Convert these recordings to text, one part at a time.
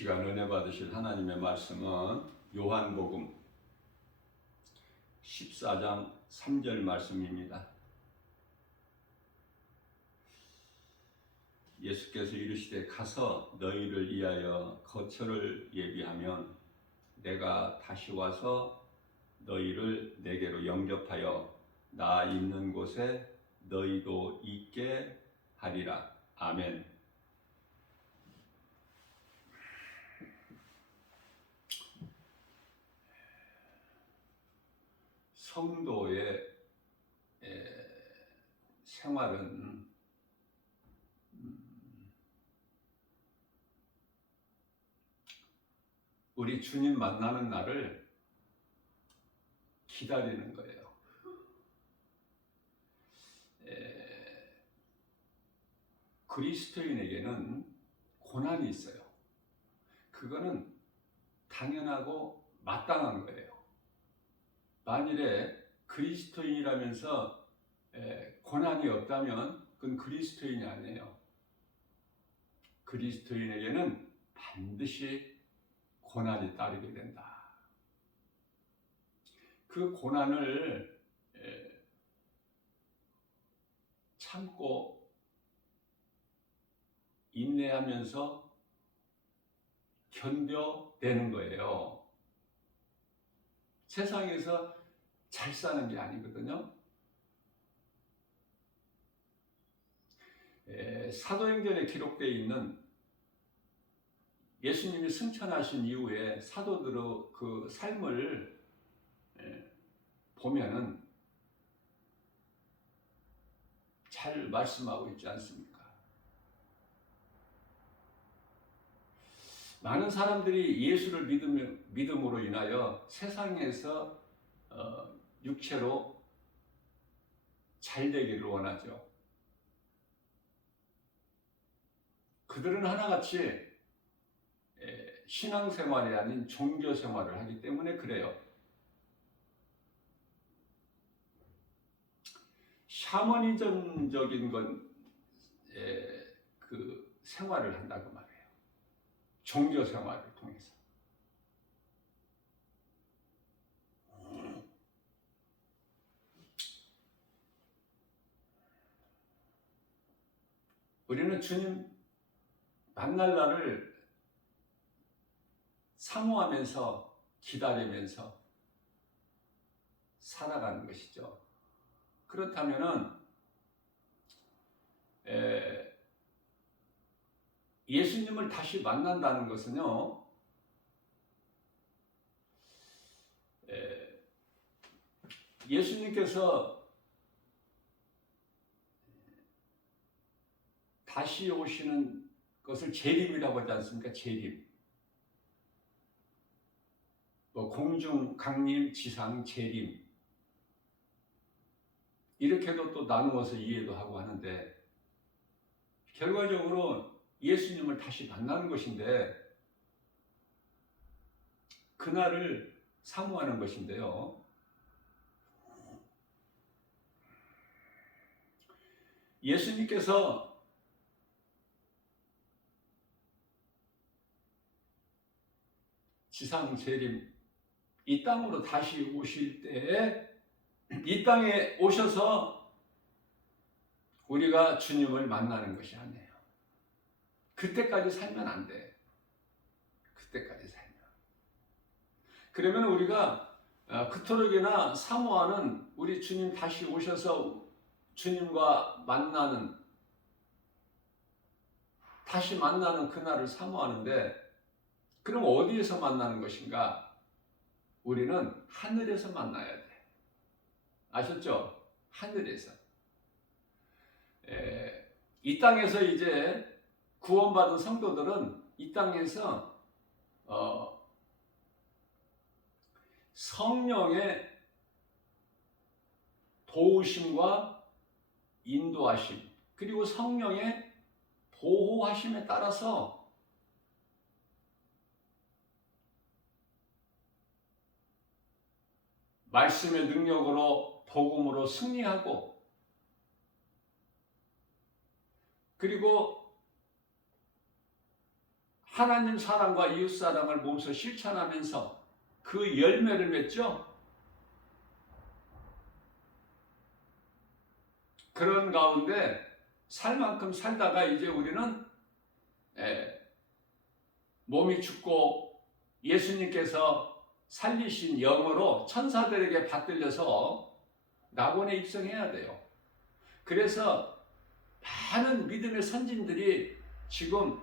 시간 은혜 받으실 하나님의 말씀은 요한복음 14장 3절 말씀입니다. 예수께서 이르시되 가서 너희를 위하여 거처를 예비하면 내가 다시 와서 너희를 내게로 영접하여 나 있는 곳에 너희도 있게 하리라. 아멘. 성도의 생활은 우리 주님 만나는 날을 기다리는 거예요. 그리스도인에게는 고난이 있어요. 그거는 당연하고 마땅한 거예요. 만일에 그리스도인이라면서 고난이 없다면 그건 그리스도인이 아니에요. 그리스도인에게는 반드시 고난이 따르게 된다. 그 고난을 참고 인내하면서 견뎌내는 거예요. 세상에서 잘 사는 게 아니거든요. 사도행전에 기록되어 있는 예수님이 승천하신 이후에 사도들의 그 삶을 보면은 잘 말씀하고 있지 않습니까? 많은 사람들이 예수를 믿음으로 인하여 세상에서 육체로 잘 되기를 원하죠. 그들은 하나같이 신앙생활이 아닌 종교생활을 하기 때문에 그래요. 샤머니즘적인 그 생활을 한다고 말해요. 종교생활을 통해서. 우리는 주님 만날 날을 사모하면서 기다리면서 살아가는 것이죠. 그렇다면은 예수님을 다시 만난다는 것은요, 예수님께서 다시 오시는 것을 재림이라고 하지 않습니까? 재림. 공중 강림, 지상 재림. 이렇게도 또 나누어서 이해도 하고 하는데, 결과적으로 예수님을 다시 만나는 것인데, 그날을 사모하는 것인데요. 예수님께서 지상 재림, 이 땅으로 다시 오실 때에 이 땅에 오셔서 우리가 주님을 만나는 것이 아니에요. 그때까지 살면 안 돼. 그때까지 살면. 그러면 우리가 그토록이나 사모하는 우리 주님 다시 오셔서 주님과 만나는, 다시 만나는 그날을 사모하는데, 그럼 어디에서 만나는 것인가? 우리는 하늘에서 만나야 돼. 아셨죠? 하늘에서. 이 땅에서 이제 구원받은 성도들은 이 땅에서 성령의 도우심과 인도하심, 그리고 성령의 보호하심에 따라서 말씀의 능력으로 복음으로 승리하고, 그리고 하나님 사랑과 이웃 사랑을 몸소 실천하면서 그 열매를 맺죠. 그런 가운데 살 만큼 살다가 이제 우리는 몸이 죽고 예수님께서 살리신 영으로 천사들에게 받들려서 낙원에 입성해야 돼요. 그래서 많은 믿음의 선진들이 지금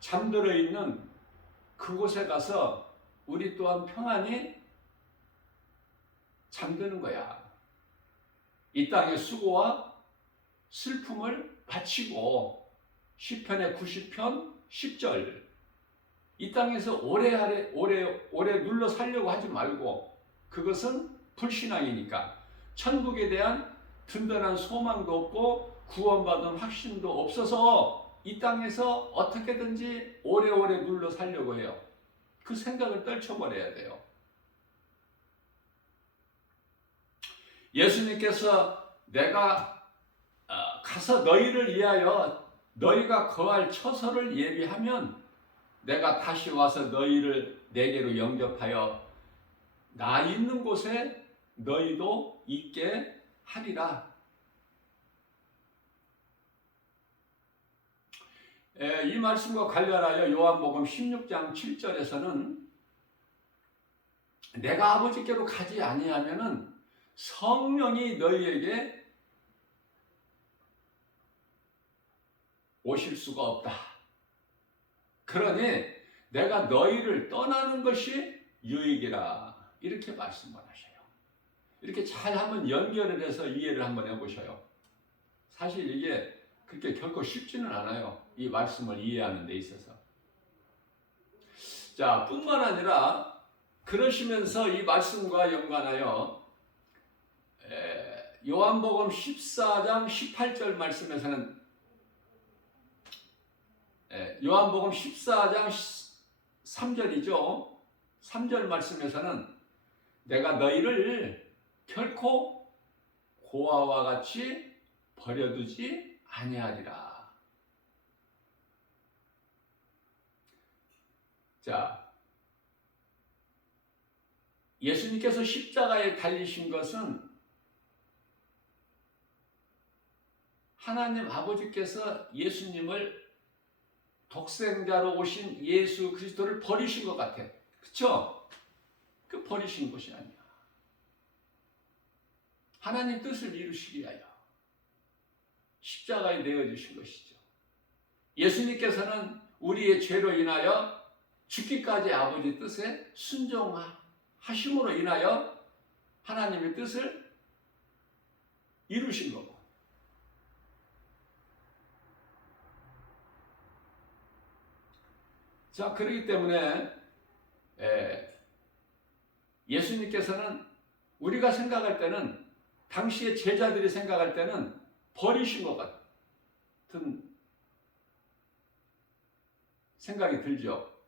잠들어 있는 그곳에 가서 우리 또한 평안히 잠드는 거야. 이 땅의 수고와 슬픔을 바치고 시편의 90편 10절 이 땅에서 오래 눌러 살려고 하지 말고 그것은 불신앙이니까 천국에 대한 든든한 소망도 없고 구원받은 확신도 없어서 이 땅에서 어떻게든지 오래오래 눌러 살려고 해요. 그 생각을 떨쳐버려야 돼요. 예수님께서 내가 가서 너희를 위하여 너희가 거할 처소를 예비하면 내가 다시 와서 너희를 내게로 영접하여 나 있는 곳에 너희도 있게 하리라. 이 말씀과 관련하여 요한복음 16장 7절에서는 내가 아버지께로 가지 아니하면은 성령이 너희에게 오실 수가 없다. 그러니 내가 너희를 떠나는 것이 유익이라. 이렇게 말씀을 하셔요. 이렇게 잘 한번 연결을 해서 이해를 한번 해보셔요. 사실 이게 그렇게 결코 쉽지는 않아요. 이 말씀을 이해하는 데 있어서. 자, 뿐만 아니라 그러시면서 이 말씀과 연관하여 요한복음 14장 18절 말씀에서는 요한복음 14장 3절이죠. 3절 말씀에서는 내가 너희를 결코 고아와 같이 버려두지 아니하리라. 자, 예수님께서 십자가에 달리신 것은 하나님 아버지께서 예수님을 독생자로 오신 예수 그리스도를 버리신 것 같아. 그쵸? 그 버리신 것이 아니야. 하나님 뜻을 이루시기 위하여 십자가에 내어주신 것이죠. 예수님께서는 우리의 죄로 인하여 죽기까지 아버지 뜻에 순종하심으로 인하여 하나님의 뜻을 이루신 거고, 자, 그렇기 때문에 예수님께서는 우리가 생각할 때는, 당시의 제자들이 생각할 때는 버리신 것 같은 생각이 들죠.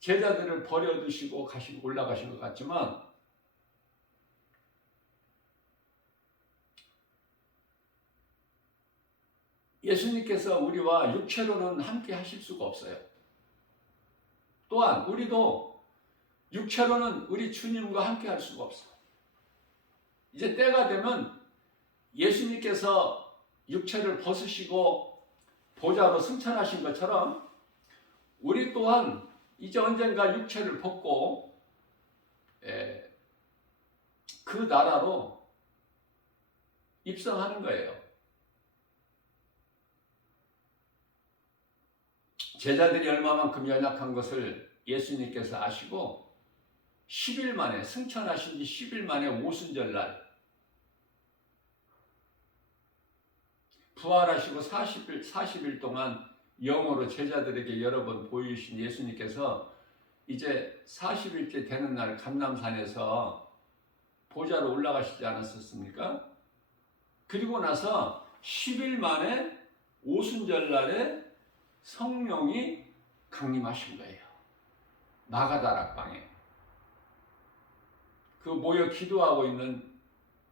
제자들을 버려두시고 올라가신 것 같지만 예수님께서 우리와 육체로는 함께 하실 수가 없어요. 또한 우리도 육체로는 우리 주님과 함께 할 수가 없어요. 이제 때가 되면 예수님께서 육체를 벗으시고 보좌로 승천하신 것처럼 우리 또한 이제 언젠가 육체를 벗고 그 나라로 입성하는 거예요. 제자들이 얼마만큼 연약한 것을 예수님께서 아시고 10일 만에, 승천하신 지 10일 만에 오순절날 부활하시고 40일 동안 영으로 제자들에게 여러 번 보이신 예수님께서 이제 40일째 되는 날 감람산에서 보좌로 올라가시지 않았었습니까? 그리고 나서 10일 만에 오순절날에 성령이 강림하신 거예요. 마가다락방에. 그 모여 기도하고 있는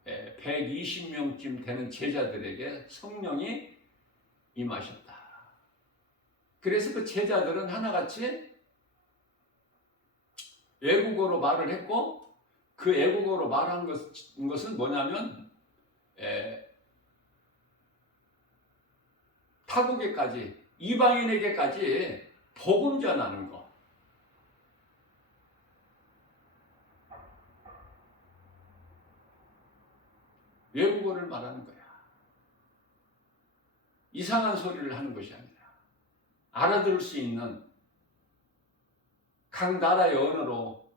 120명쯤 되는 제자들에게 성령이 임하셨다. 그래서 그 제자들은 하나같이 외국어로 말을 했고, 그 외국어로 말한 것은 뭐냐면 타국에까지, 이방인에게까지 복음 전하는 거. 외국어를 말하는 거야. 이상한 소리를 하는 것이 아니라 알아들을 수 있는 각 나라의 언어로.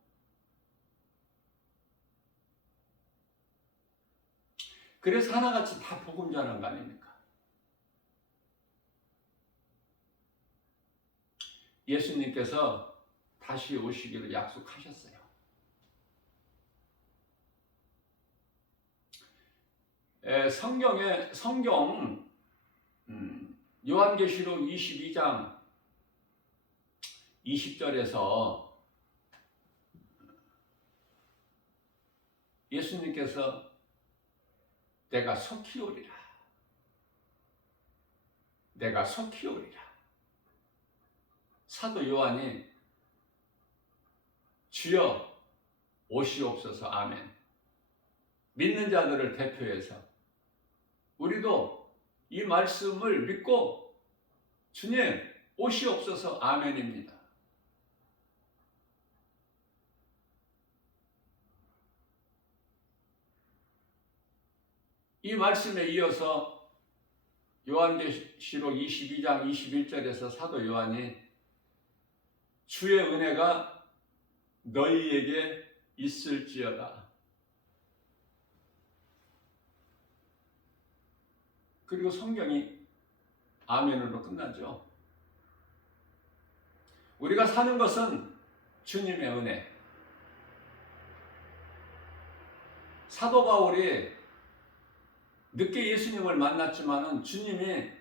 그래서 하나같이 다 복음 전하는 거 아닙니까? 예수님께서 다시 오시기를 약속하셨어요. 성경 요한계시록 22장 20절에서 예수님께서 내가 속히 오리라. 내가 속히 오리라. 사도 요한이 주여 오시옵소서 아멘. 믿는 자들을 대표해서 우리도 이 말씀을 믿고 주님 오시옵소서 아멘입니다. 이 말씀에 이어서 요한계시록 22장 21절에서 사도 요한이 주의 은혜가 너희에게 있을지어다. 그리고 성경이 아멘으로 끝나죠. 우리가 사는 것은 주님의 은혜. 사도 바울이 늦게 예수님을 만났지만은 주님이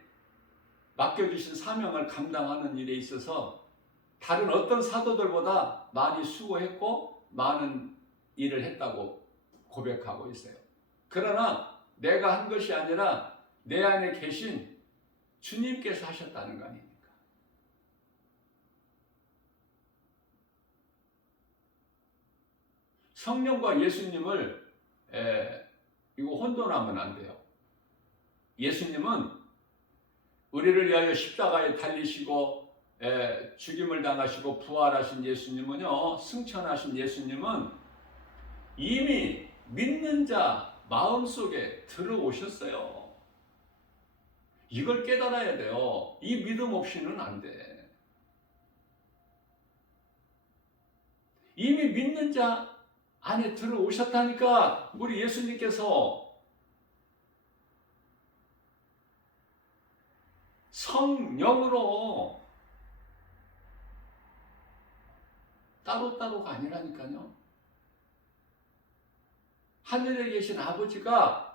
맡겨주신 사명을 감당하는 일에 있어서 다른 어떤 사도들보다 많이 수고했고 많은 일을 했다고 고백하고 있어요. 그러나 내가 한 것이 아니라 내 안에 계신 주님께서 하셨다는 거 아닙니까? 성령과 예수님을 이거 혼돈하면 안 돼요. 예수님은 우리를 위하여 십자가에 달리시고 죽임을 당하시고 부활하신 예수님은요, 승천하신 예수님은 이미 믿는 자 마음속에 들어오셨어요. 이걸 깨달아야 돼요. 이 믿음 없이는 안 돼. 이미 믿는 자 안에 들어오셨다니까. 우리 예수님께서 성령으로 따로따로가 아니라니까요. 하늘에 계신 아버지가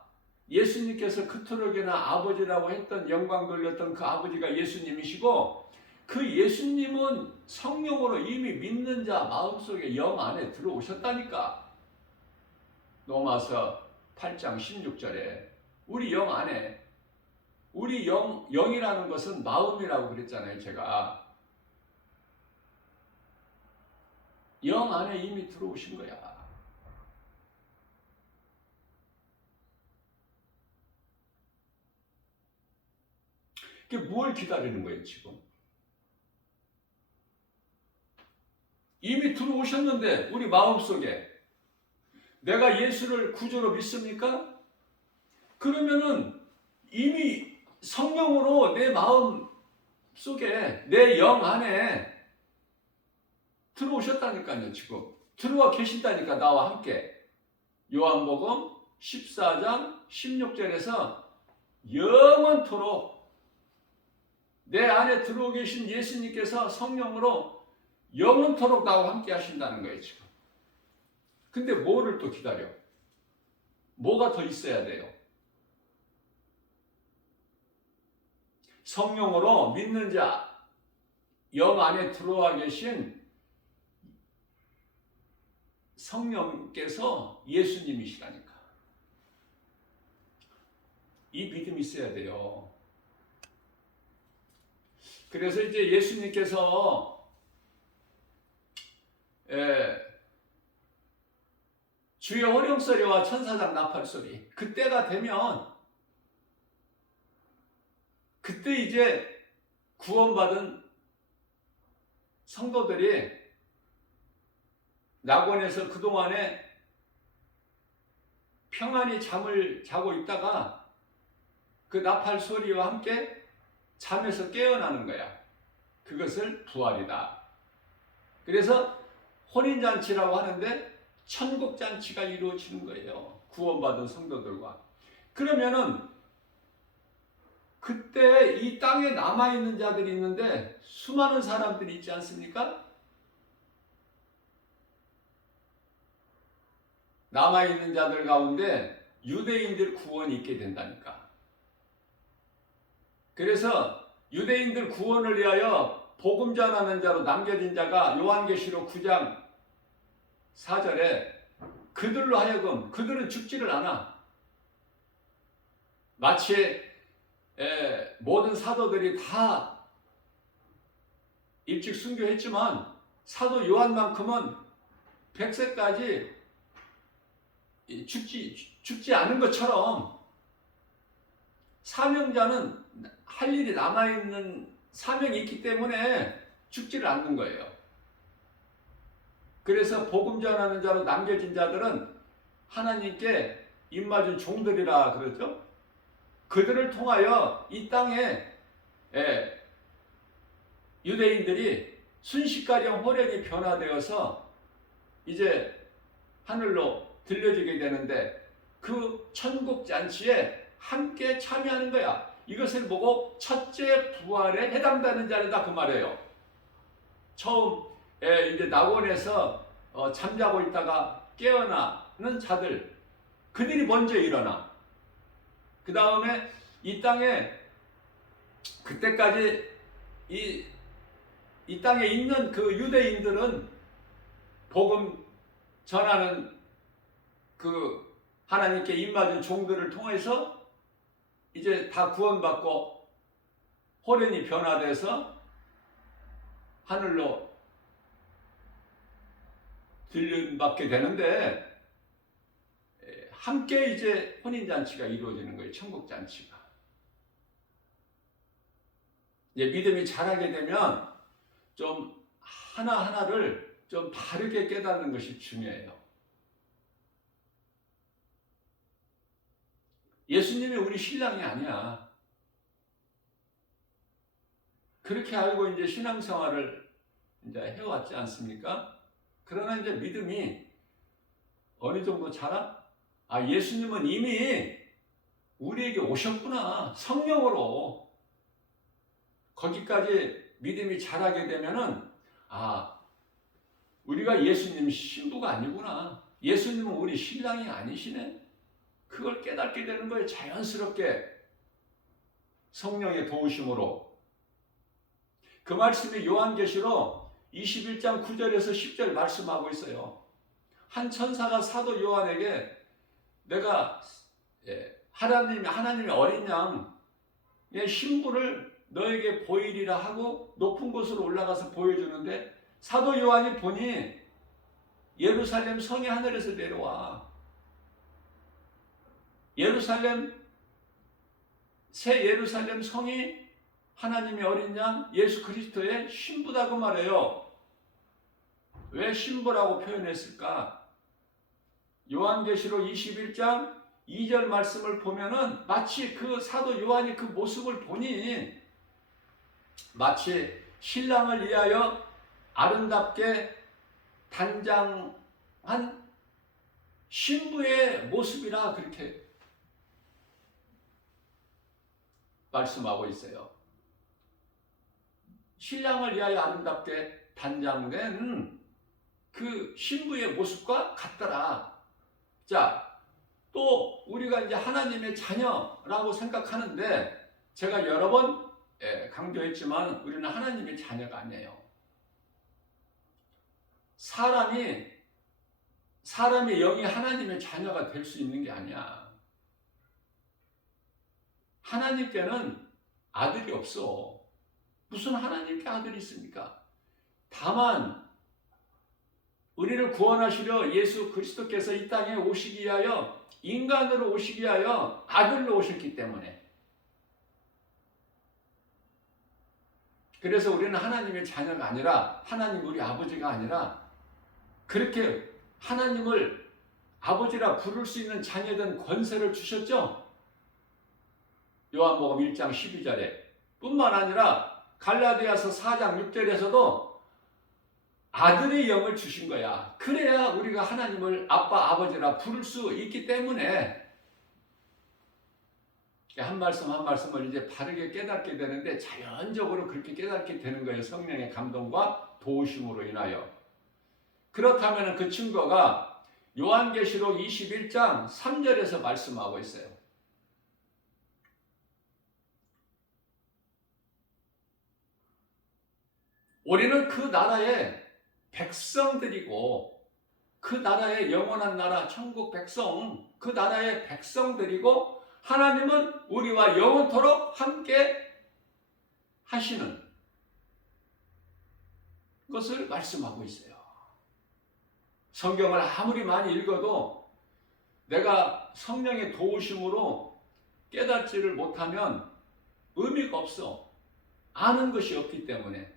예수님께서 그토록이나 아버지라고 했던 영광 돌렸던 그 아버지가 예수님이시고 그 예수님은 성령으로 이미 믿는 자 마음속에 영 안에 들어오셨다니까. 로마서 8장 16절에 우리 영 안에, 우리 영이라는 것은 마음이라고 그랬잖아요. 제가 영 안에 이미 들어오신 거야. 그게 뭘 기다리는 거예요 지금? 이미 들어오셨는데 우리 마음속에 내가 예수를 구주로 믿습니까? 그러면은 이미 성령으로 내 마음 속에 내 영 안에 들어오셨다니까요. 지금 들어와 계신다니까. 나와 함께 요한복음 14장 16절에서 영원토록 내 안에 들어오 계신 예수님께서 성령으로 영원토록 나와 함께 하신다는 거예요 지금. 근데 뭐를 또 기다려? 뭐가 더 있어야 돼요? 성령으로 믿는 자 영 안에 들어와 계신 성령께서 예수님이시라니까. 이 믿음이 있어야 돼요. 그래서 이제 예수님께서 주의 호령소리와 천사장 나팔소리, 그때가 되면 그때 이제 구원받은 성도들이 낙원에서 그동안에 평안히 잠을 자고 있다가 그 나팔 소리와 함께 잠에서 깨어나는 거야. 그것을 부활이다. 그래서 혼인잔치라고 하는데 천국잔치가 이루어지는 거예요. 구원받은 성도들과. 그러면은 그때 이 땅에 남아있는 자들이 있는데 수많은 사람들이 있지 않습니까? 남아있는 자들 가운데 유대인들 구원이 있게 된다니까. 그래서 유대인들 구원을 위하여 복음 전하는 자로 남겨진 자가 요한계시록 9장 4절에 그들로 하여금, 그들은 죽지를 않아. 마치 모든 사도들이 다 일찍 순교했지만 사도 요한만큼은 100세까지 죽지 않은 것처럼 사명자는 할 일이 남아있는 사명이 있기 때문에 죽지를 않는 거예요. 그래서 복음 전하는 자로 남겨진 자들은 하나님께 입맞은 종들이라 그러죠. 그들을 통하여 이 땅에 유대인들이 순식가령 호련이 변화되어서 이제 하늘로 들려지게 되는데 그 천국잔치에 함께 참여하는 거야. 이것을 보고 첫째 부활에 해당되는 자리다 그 말이에요. 처음 이제 낙원에서 잠자고 있다가 깨어나는 자들, 그들이 먼저 일어나. 그 다음에 이 땅에 그때까지 이 땅에 있는 그 유대인들은 복음 전하는 그 하나님께 입맞은 종들을 통해서 이제 다 구원받고 호련이 변화돼서 하늘로 들림받게 되는데 함께 이제 혼인잔치가 이루어지는 거예요. 천국잔치가. 이제 믿음이 자라게 되면 좀 하나하나를 좀 바르게 깨닫는 것이 중요해요. 예수님이 우리 신랑이 아니야. 그렇게 알고 이제 신앙생활을 이제 해왔지 않습니까? 그러나 이제 믿음이 어느 정도 자라? 아, 예수님은 이미 우리에게 오셨구나. 성령으로. 거기까지 믿음이 자라게 되면은, 아, 우리가 예수님 신부가 아니구나. 예수님은 우리 신랑이 아니시네. 그걸 깨닫게 되는 거예요. 자연스럽게 성령의 도우심으로. 그 말씀이 요한계시록 21장 9절에서 10절 말씀하고 있어요. 한 천사가 사도 요한에게 내가 하나님의 어린 양의 신부를 너에게 보이리라 하고 높은 곳으로 올라가서 보여주는데 사도 요한이 보니 예루살렘 성이 하늘에서 내려와. 새 예루살렘 성이 하나님의 어린 양 예수 그리스도의 신부다고 말해요. 왜 신부라고 표현했을까? 요한계시록 21장 2절 말씀을 보면은 마치 그 사도 요한이 그 모습을 보니 마치 신랑을 위하여 아름답게 단장한 신부의 모습이라 그렇게 말씀하고 있어요. 신랑을 위하여 아름답게 단장된 그 신부의 모습과 같더라. 자, 또 우리가 이제 하나님의 자녀라고 생각하는데 제가 여러 번 강조했지만 우리는 하나님의 자녀가 아니에요. 사람의 영이 하나님의 자녀가 될 수 있는 게 아니야. 하나님께는 아들이 없어. 무슨 하나님께 아들이 있습니까? 다만 우리를 구원하시려 예수 그리스도께서 이 땅에 오시기 위하여, 인간으로 오시기 위하여 아들로 오셨기 때문에, 그래서 우리는 하나님의 자녀가 아니라, 하나님 우리 아버지가 아니라, 그렇게 하나님을 아버지라 부를 수 있는 자녀된 권세를 주셨죠. 요한복음 1장 12절에 뿐만 아니라 갈라디아서 4장 6절에서도 아들의 영을 주신 거야. 그래야 우리가 하나님을 아빠, 아버지라 부를 수 있기 때문에, 한 말씀 한 말씀을 이제 바르게 깨닫게 되는데 자연적으로 그렇게 깨닫게 되는 거예요. 성령의 감동과 도우심으로 인하여. 그렇다면 그 증거가 요한계시록 21장 3절에서 말씀하고 있어요. 우리는 그 나라의 백성들이고, 그 나라의 영원한 나라 천국 백성, 그 나라의 백성들이고, 하나님은 우리와 영원토록 함께 하시는 것을 말씀하고 있어요. 성경을 아무리 많이 읽어도 내가 성령의 도우심으로 깨닫지를 못하면 의미가 없어. 아는 것이 없기 때문에.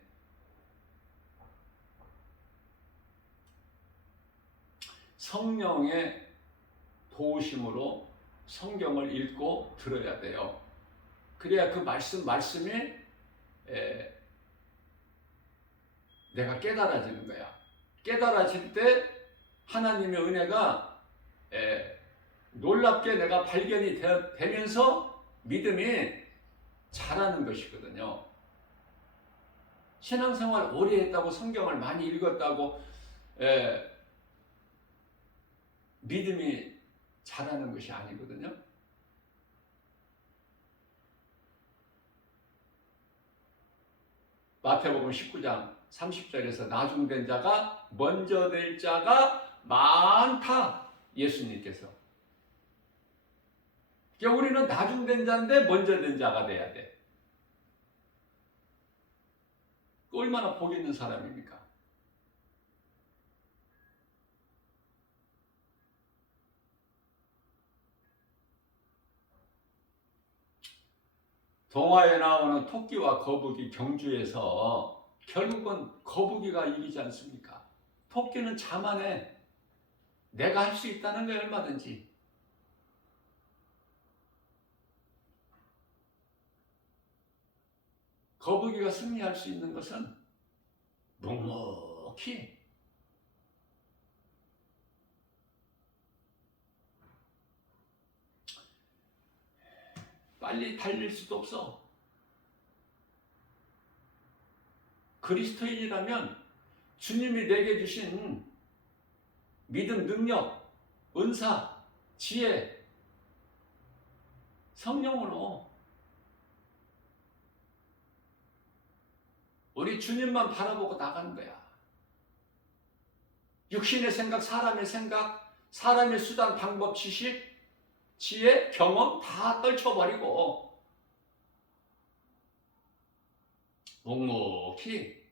성령의 도우심으로 성경을 읽고 들어야 돼요. 그래야 그 말씀이 내가 깨달아지는 거야. 깨달아질 때 하나님의 은혜가 놀랍게 내가 발견이 되면서 믿음이 자라는 것이거든요. 신앙생활 오래 했다고, 성경을 많이 읽었다고 믿음이 자라는 것이 아니거든요. 마태복음 19장 30절에서 나중된 자가 먼저 될 자가 많다. 예수님께서. 그러니까 우리는 나중된 자인데 먼저 된 자가 돼야 돼. 얼마나 복 있는 사람입니까? 동화에 나오는 토끼와 거북이 경주에서 결국은 거북이가 이기지 않습니까? 토끼는 자만해. 내가 할 수 있다는 거야, 얼마든지. 거북이가 승리할 수 있는 것은 묵묵히 빨리 달릴 수도 없어. 그리스도인이라면 주님이 내게 주신 믿음, 능력, 은사, 지혜, 성령으로 우리 주님만 바라보고 나가는 거야. 육신의 생각, 사람의 수단, 방법, 지식, 지혜, 경험 다 떨쳐버리고 묵묵히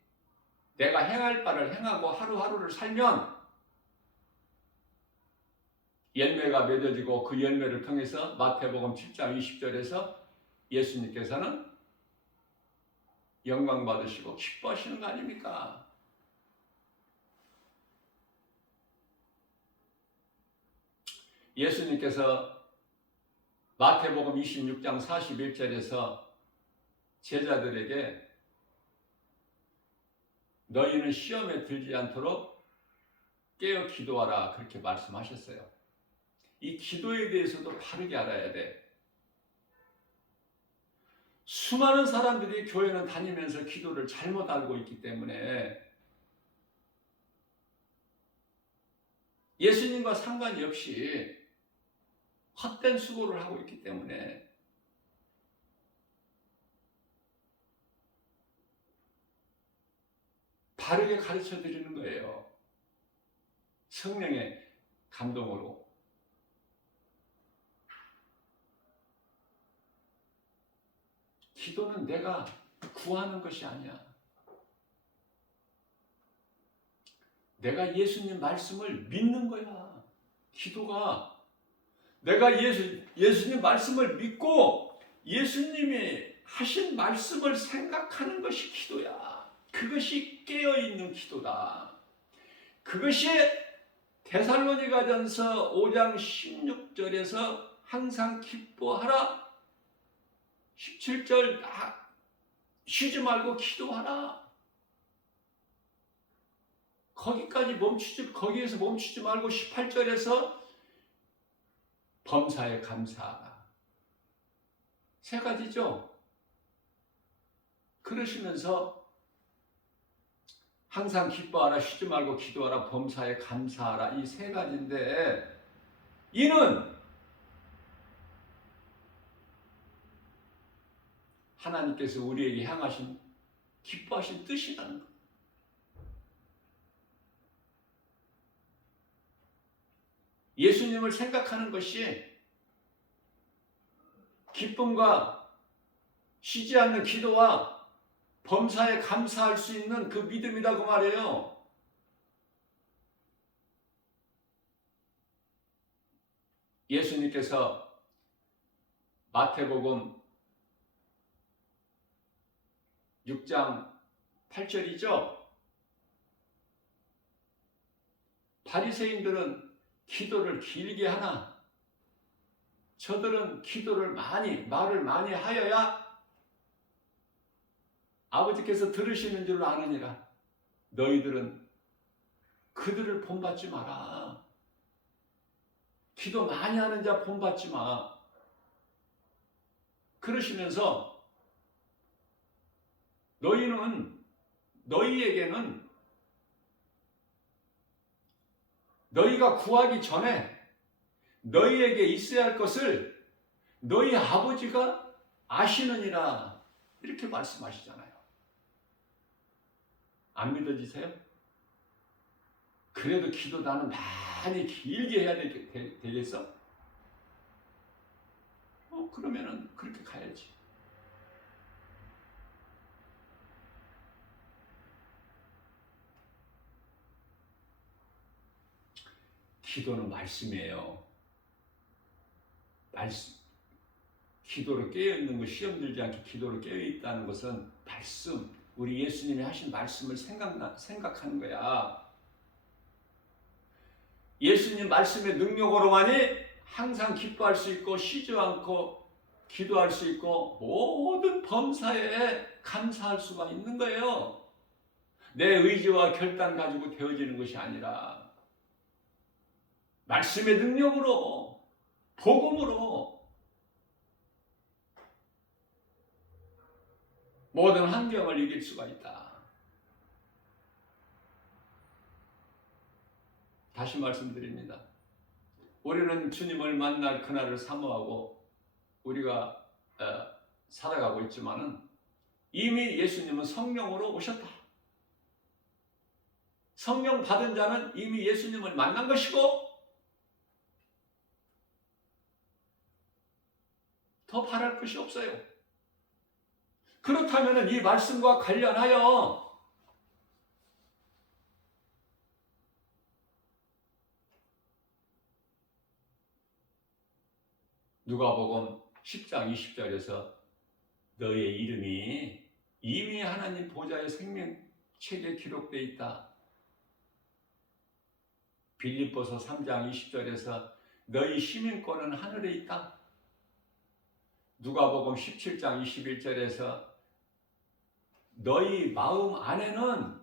내가 행할 바를 행하고 하루하루를 살면 열매가 맺어지고, 그 열매를 통해서 마태복음 7장 20절에서 예수님께서는 영광 받으시고 기뻐하시는 거 아닙니까? 예수님께서 마태복음 26장 41절에서 제자들에게 너희는 시험에 들지 않도록 깨어 기도하라, 그렇게 말씀하셨어요. 이 기도에 대해서도 바르게 알아야 돼. 수많은 사람들이 교회는 다니면서 기도를 잘못 알고 있기 때문에 예수님과 상관이 없이 헛된 수고를 하고 있기 때문에 바르게 가르쳐 드리는 거예요. 성령의 감동으로. 기도는 내가 구하는 것이 아니야. 내가 예수님 말씀을 믿는 거야. 기도가. 내가 예수님 말씀을 믿고 예수님이 하신 말씀을 생각하는 것이 기도야. 그것이 깨어있는 기도다. 그것이 데살로니가전서 5장 16절에서 항상 기뻐하라. 17절 쉬지 말고 기도하라. 거기에서 멈추지 말고 18절에서 범사에 감사하라. 세 가지죠. 그러시면서 항상 기뻐하라, 쉬지 말고 기도하라, 범사에 감사하라. 이 세 가지인데 이는 하나님께서 우리에게 향하신 기뻐하신 뜻이라는 것. 예수님을 생각하는 것이 기쁨과 쉬지 않는 기도와 범사에 감사할 수 있는 그 믿음이라고 말해요. 예수님께서 마태복음 6장 8절이죠. 바리새인들은 기도를 길게 하나 저들은 말을 많이 하여야 아버지께서 들으시는 줄 아느니라. 너희들은 그들을 본받지 마라. 기도 많이 하는 자 본받지 마. 그러시면서 너희에게는 너희가 구하기 전에 너희에게 있어야 할 것을 너희 아버지가 아시느니라. 이렇게 말씀하시잖아요. 안 믿어지세요? 그래도 기도 나는 많이 길게 해야 되겠어? 그러면은 그렇게 가야지. 기도는 말씀이에요. 기도로 깨어있는 것, 시험 들지 않게 기도로 깨어있다는 것은 말씀, 우리 예수님이 하신 말씀을 생각하는 거야. 예수님 말씀의 능력으로만이 항상 기뻐할 수 있고 쉬지 않고 기도할 수 있고 모든 범사에 감사할 수가 있는 거예요. 내 의지와 결단 가지고 되어지는 것이 아니라 말씀의 능력으로, 복음으로 모든 환경을 이길 수가 있다. 다시 말씀드립니다. 우리는 주님을 만날 그날을 사모하고 우리가 살아가고 있지만은 이미 예수님은 성령으로 오셨다. 성령 받은 자는 이미 예수님을 만난 것이고 더 바랄 것이 없어요. 그렇다면 이 말씀과 관련하여 누가복음 10장 20절에서 너의 이름이 이미 하나님 보좌의 생명책에 기록되어 있다. 빌립보서 3장 20절에서 너희 시민권은 하늘에 있다. 누가복음 17장 21절에서 너희 마음 안에는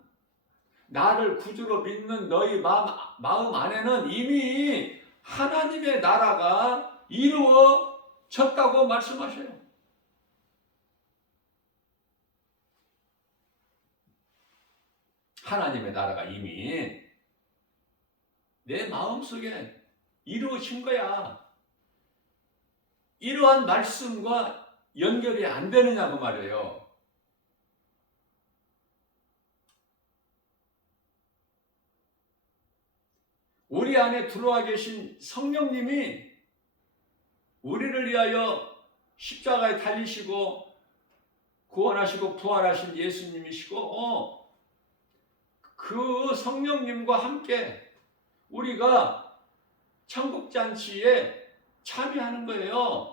나를 구주로 믿는 너희 마음 안에는 이미 하나님의 나라가 이루어졌다고 말씀하셔요. 하나님의 나라가 이미 내 마음속에 이루어진 거야. 이러한 말씀과 연결이 안 되느냐고 말이에요. 우리 안에 들어와 계신 성령님이 우리를 위하여 십자가에 달리시고 구원하시고 부활하신 예수님이시고 그 성령님과 함께 우리가 천국잔치에 참여하는 거예요.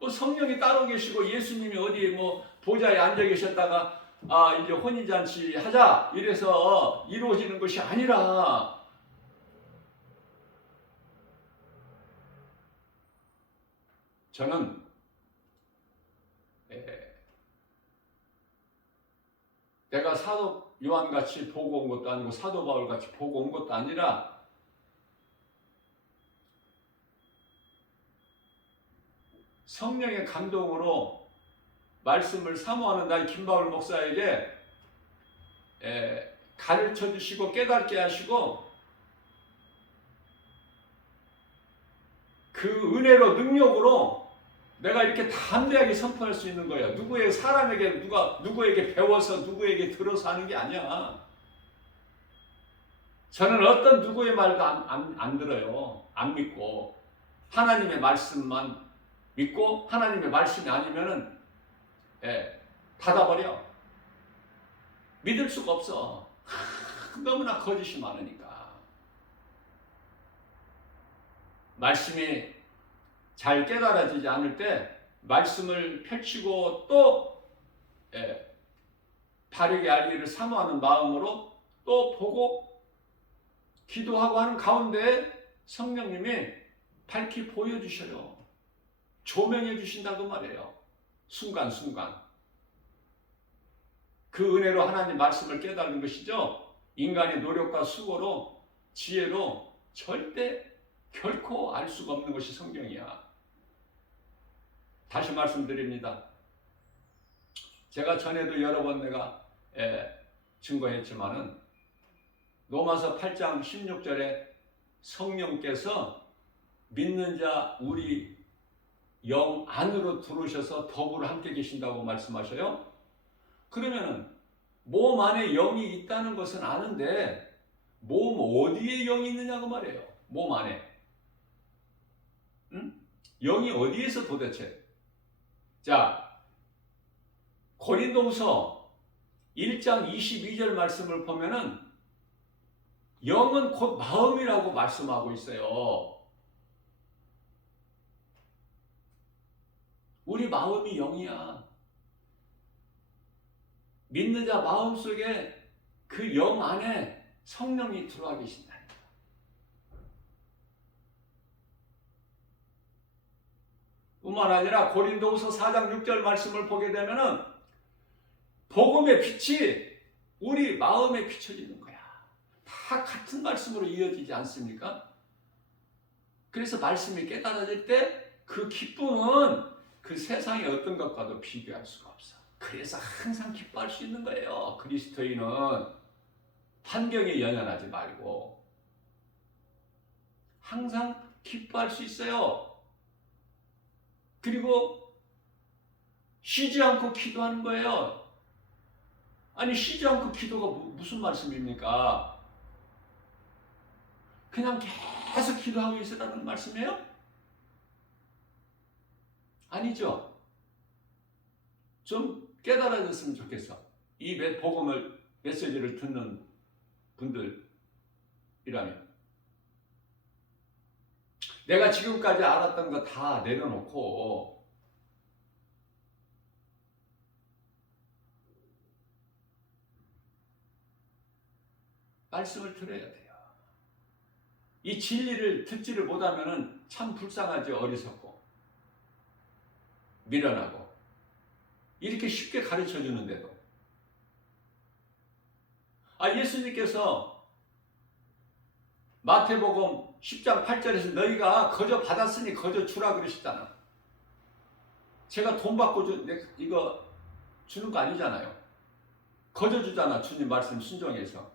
또 성령이 따로 계시고 예수님이 어디에 뭐 보좌에 앉아 계셨다가 이제 혼인잔치 하자 이래서 이루어지는 것이 아니라 저는 내가 사도 요한같이 보고 온 것도 아니고 사도 바울같이 보고 온 것도 아니라 성령의 감동으로 말씀을 사모하는 나의 김바울 목사에게 가르쳐 주시고 깨닫게 하시고 그 은혜로 능력으로 내가 이렇게 담대하게 선포할 수 있는 거야. 누구의 사람에게 누구에게 배워서 누구에게 들어서 하는 게 아니야. 저는 어떤 누구의 말도 안 들어요. 안 믿고 하나님의 말씀만 믿고 하나님의 말씀이 아니면은 닫아버려. 믿을 수가 없어. 너무나 거짓이 많으니까. 말씀이 잘 깨달아지지 않을 때 말씀을 펼치고 또 바르게 알기를 사모하는 마음으로 또 보고 기도하고 하는 가운데 성령님이 밝히 보여주셔요. 조명해 주신다고 말해요. 순간순간. 그 은혜로 하나님 말씀을 깨닫는 것이죠. 인간의 노력과 수고로 지혜로 절대 결코 알 수가 없는 것이 성경이야. 다시 말씀드립니다. 제가 전에도 여러 번 내가 증거했지만은 로마서 8장 16절에 성령께서 믿는 자 우리 영 안으로 들어오셔서 더불어 함께 계신다고 말씀하셔요. 그러면은 몸 안에 영이 있다는 것은 아는데 몸 어디에 영이 있느냐고 말해요. 몸 안에. 응? 영이 어디에서 도대체? 자, 고린도후서 1장 22절 말씀을 보면은 영은 곧 마음이라고 말씀하고 있어요. 우리 마음이 영이야. 믿는 자 마음속에 그 영 안에 성령이 들어와 계신다. 뿐만 아니라 고린도후서 4장 6절 말씀을 보게 되면은 복음의 빛이 우리 마음에 비춰지는 거야. 다 같은 말씀으로 이어지지 않습니까? 그래서 말씀이 깨달아질 때 그 기쁨은 그 세상의 어떤 것과도 비교할 수가 없어. 그래서 항상 기뻐할 수 있는 거예요. 그리스도인은 환경에 연연하지 말고 항상 기뻐할 수 있어요. 그리고 쉬지 않고 기도하는 거예요. 아니 쉬지 않고 기도가 무슨 말씀입니까? 그냥 계속 기도하고 있으라는 말씀이에요? 아니죠. 좀 깨달아졌으면 좋겠어. 이 복음을 메시지를 듣는 분들이라면 내가 지금까지 알았던 거 다 내려놓고 말씀을 들어야 돼요. 이 진리를 듣지를 못하면 참 불쌍하지. 어리석고 미련하고 이렇게 쉽게 가르쳐 주는데도 예수님께서 마태복음 10장 8절에서 너희가 거저 받았으니 거저 주라 그러시잖아. 제가 돈 받고 이거 주는 거 아니잖아요. 거저 주잖아. 주님 말씀 순종해서.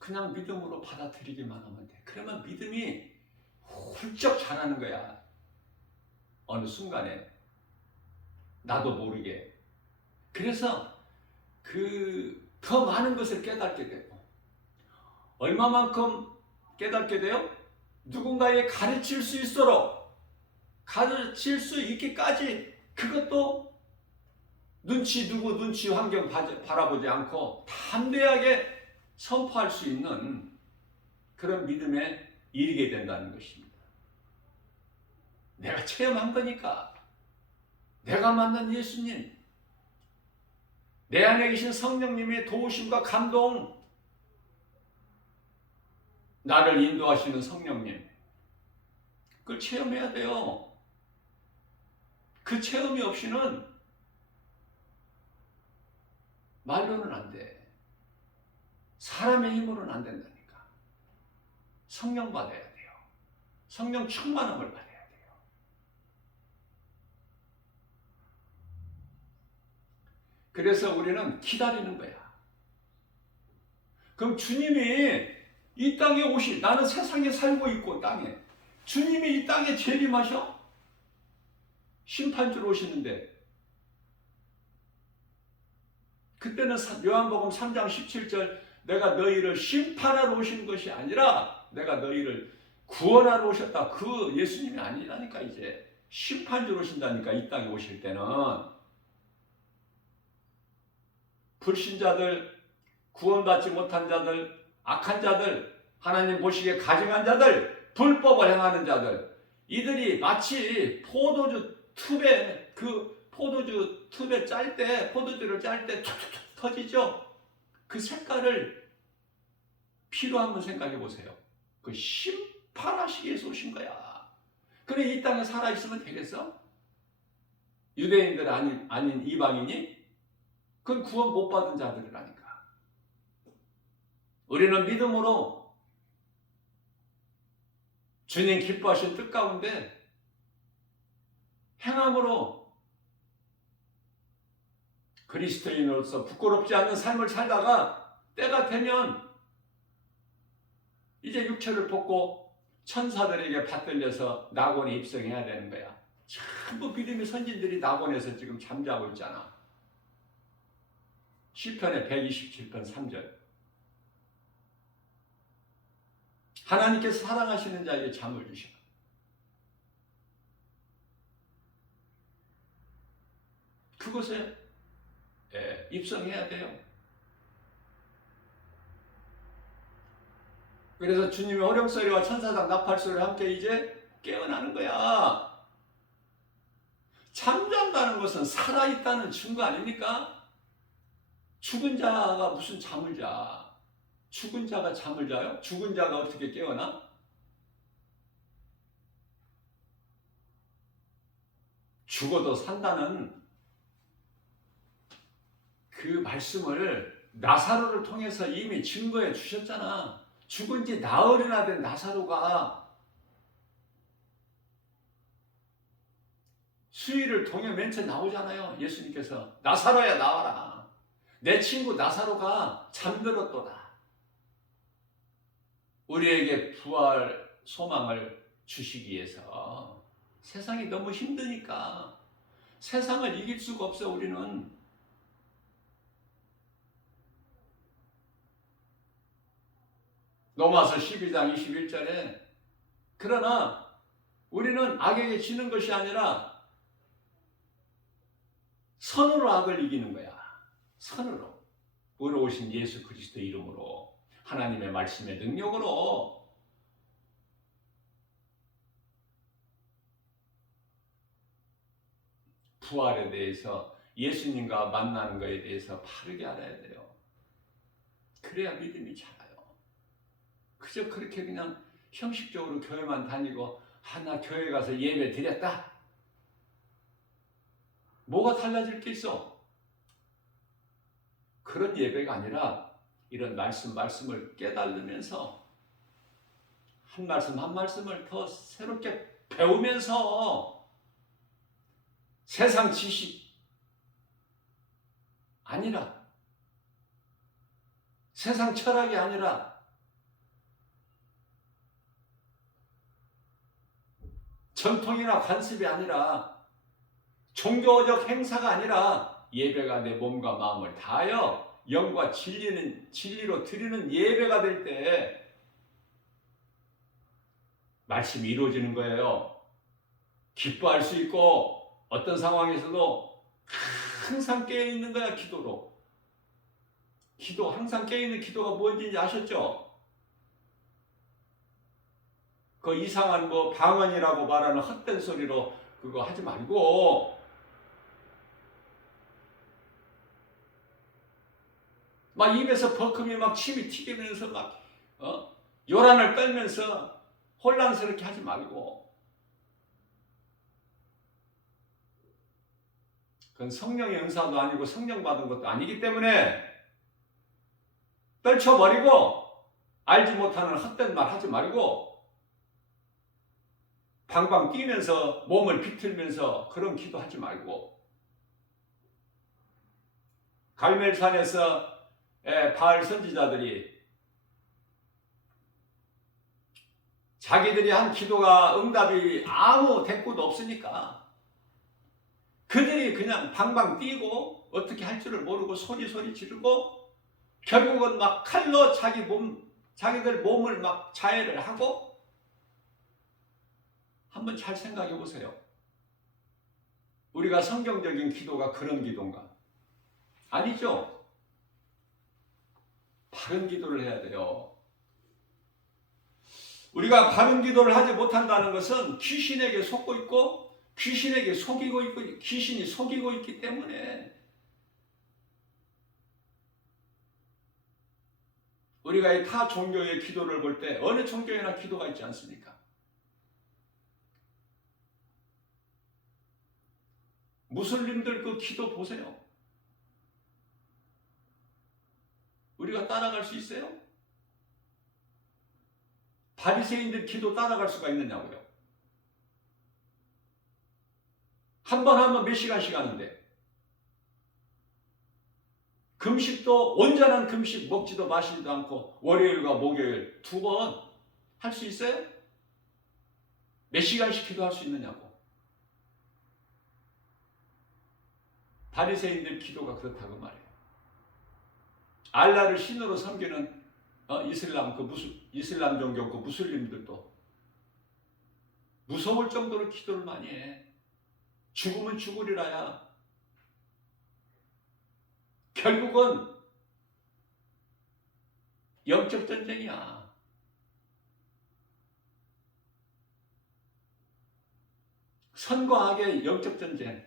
그냥 믿음으로 받아들이기만 하면 돼. 그러면 믿음이 훌쩍 자라는 거야. 어느 순간에 나도 모르게. 그래서 더 많은 것을 깨닫게 되고 얼마만큼 깨닫게 돼요? 누군가에게 가르칠 수 있도록, 가르칠 수 있기까지, 그것도 누구 눈치 환경 바라보지 않고 담대하게 선포할 수 있는 그런 믿음에 이르게 된다는 것입니다. 내가 체험한 거니까, 내가 만난 예수님, 내 안에 계신 성령님의 도우심과 감동, 나를 인도하시는 성령님, 그걸 체험해야 돼요. 그 체험이 없이는 말로는 안 돼. 사람의 힘으로는 안 된다니까. 성령 받아야 돼요. 성령 충만함을 받아야 돼요. 그래서 우리는 기다리는 거야. 그럼 주님이 이 땅에 나는 세상에 살고 있고 땅에, 주님이 이 땅에 재림하셔? 심판주로 오시는데, 그때는 요한복음 3장 17절, 내가 너희를 심판하러 오신 것이 아니라 내가 너희를 구원하러 오셨다. 그 예수님이 아니라니까. 이제 심판주로 오신다니까. 이 땅에 오실 때는 불신자들, 구원받지 못한 자들, 악한 자들, 하나님 보시기에 가증한 자들, 불법을 행하는 자들, 이들이 마치 포도주 툽에, 그 포도주 툽에 짤 때, 포도주를 짤 때 툭툭툭 터지죠? 그 색깔을 피로 한번 생각해 보세요. 그 심판하시기 위해서 오신 거야. 그래, 이 땅에 살아있으면 되겠어? 유대인들 아닌 이방인이? 그건 구원 못 받은 자들이라니까. 우리는 믿음으로 주님 기뻐하신 뜻 가운데 행함으로 그리스도인으로서 부끄럽지 않은 삶을 살다가 때가 되면 이제 육체를 벗고 천사들에게 받들려서 낙원에 입성해야 되는 거야. 전부 믿음의 선진들이 낙원에서 지금 잠자고 있잖아. 시편의 127편 3절. 하나님께서 사랑하시는 자에게 잠을 주시고, 그것에 입성해야 돼요. 그래서 주님의 호령소리와 천사장 나팔소리와 함께 이제 깨어나는 거야. 잠잔다는 것은 살아있다는 증거 아닙니까? 죽은 자가 무슨 잠을 자? 죽은 자가 잠을 자요? 죽은 자가 어떻게 깨어나? 죽어도 산다는 그 말씀을 나사로를 통해서 이미 증거해 주셨잖아. 죽은 지 나흘이나 된 나사로가 수위를 통해 맨 처음 나오잖아요. 예수님께서 나사로야 나와라. 내 친구 나사로가 잠들었도다. 우리에게 부활 소망을 주시기 위해서. 세상이 너무 힘드니까 세상을 이길 수가 없어. 우리는 로마서 12장 21절에 그러나 우리는 악에게 지는 것이 아니라 선으로 악을 이기는 거야. 선으로. 우리로 오신 예수 그리스도 이름으로, 하나님의 말씀의 능력으로. 부활에 대해서, 예수님과 만나는 것에 대해서 바르게 알아야 돼요. 그래야 믿음이 자라요. 그저 그렇게 그냥 형식적으로 교회만 다니고, 나 교회 가서 예배 드렸다. 뭐가 달라질 게 있어? 그런 예배가 아니라 이런 말씀을 깨달으면서 한 말씀 한 말씀을 더 새롭게 배우면서, 세상 지식 아니라, 세상 철학이 아니라, 전통이나 관습이 아니라, 종교적 행사가 아니라, 예배가 내 몸과 마음을 다하여 영과 진리로 드리는 예배가 될 때 말씀이 이루어지는 거예요. 기뻐할 수 있고 어떤 상황에서도 항상 깨어있는 거야. 기도로. 항상 깨어있는 기도가 뭔지 아셨죠? 그 이상한 방언이라고 말하는 헛된 소리로 그거 하지 말고 막 입에서 버금이 막 침이 튀기면서 막 요란을 떨면서 혼란스럽게 하지 말고 그건 성령의 은사도 아니고 성령 받은 것도 아니기 때문에 떨쳐버리고 알지 못하는 헛된 말 하지 말고 방방 뛰면서 몸을 비틀면서 그런 기도하지 말고 갈멜산에서 바알 선지자들이 자기들이 한 기도가 응답이 아무 대꾸도 없으니까 그들이 그냥 방방 뛰고 어떻게 할 줄을 모르고 소리 지르고 결국은 막 칼로 자기들 몸을 막 자해를 하고 한번 잘 생각해 보세요. 우리가 성경적인 기도가 그런 기도인가? 아니죠. 바른 기도를 해야 돼요. 우리가 바른 기도를 하지 못한다는 것은 귀신에게 속고 있고 귀신에게 속이고 있고 귀신이 속이고 있기 때문에 우리가 이 타 종교의 기도를 볼 때 어느 종교에나 기도가 있지 않습니까? 무슬림들 그 기도 보세요. 우리가 따라갈 수 있어요? 바리새인들 기도 따라갈 수가 있느냐고요? 한 번 하면 몇 시간씩 하는데 금식도 온전한 금식 먹지도 마시지도 않고 월요일과 목요일 2번 할 수 있어요? 몇 시간씩 기도할 수 있느냐고. 바리새인들 기도가 그렇다고 말해요. 알라를 신으로 섬기는 이슬람 종교 그 무슬림들도 무서울 정도로 기도를 많이 해. 죽으면 죽으리라야. 결국은 영적 전쟁이야. 선과 악의 영적 전쟁.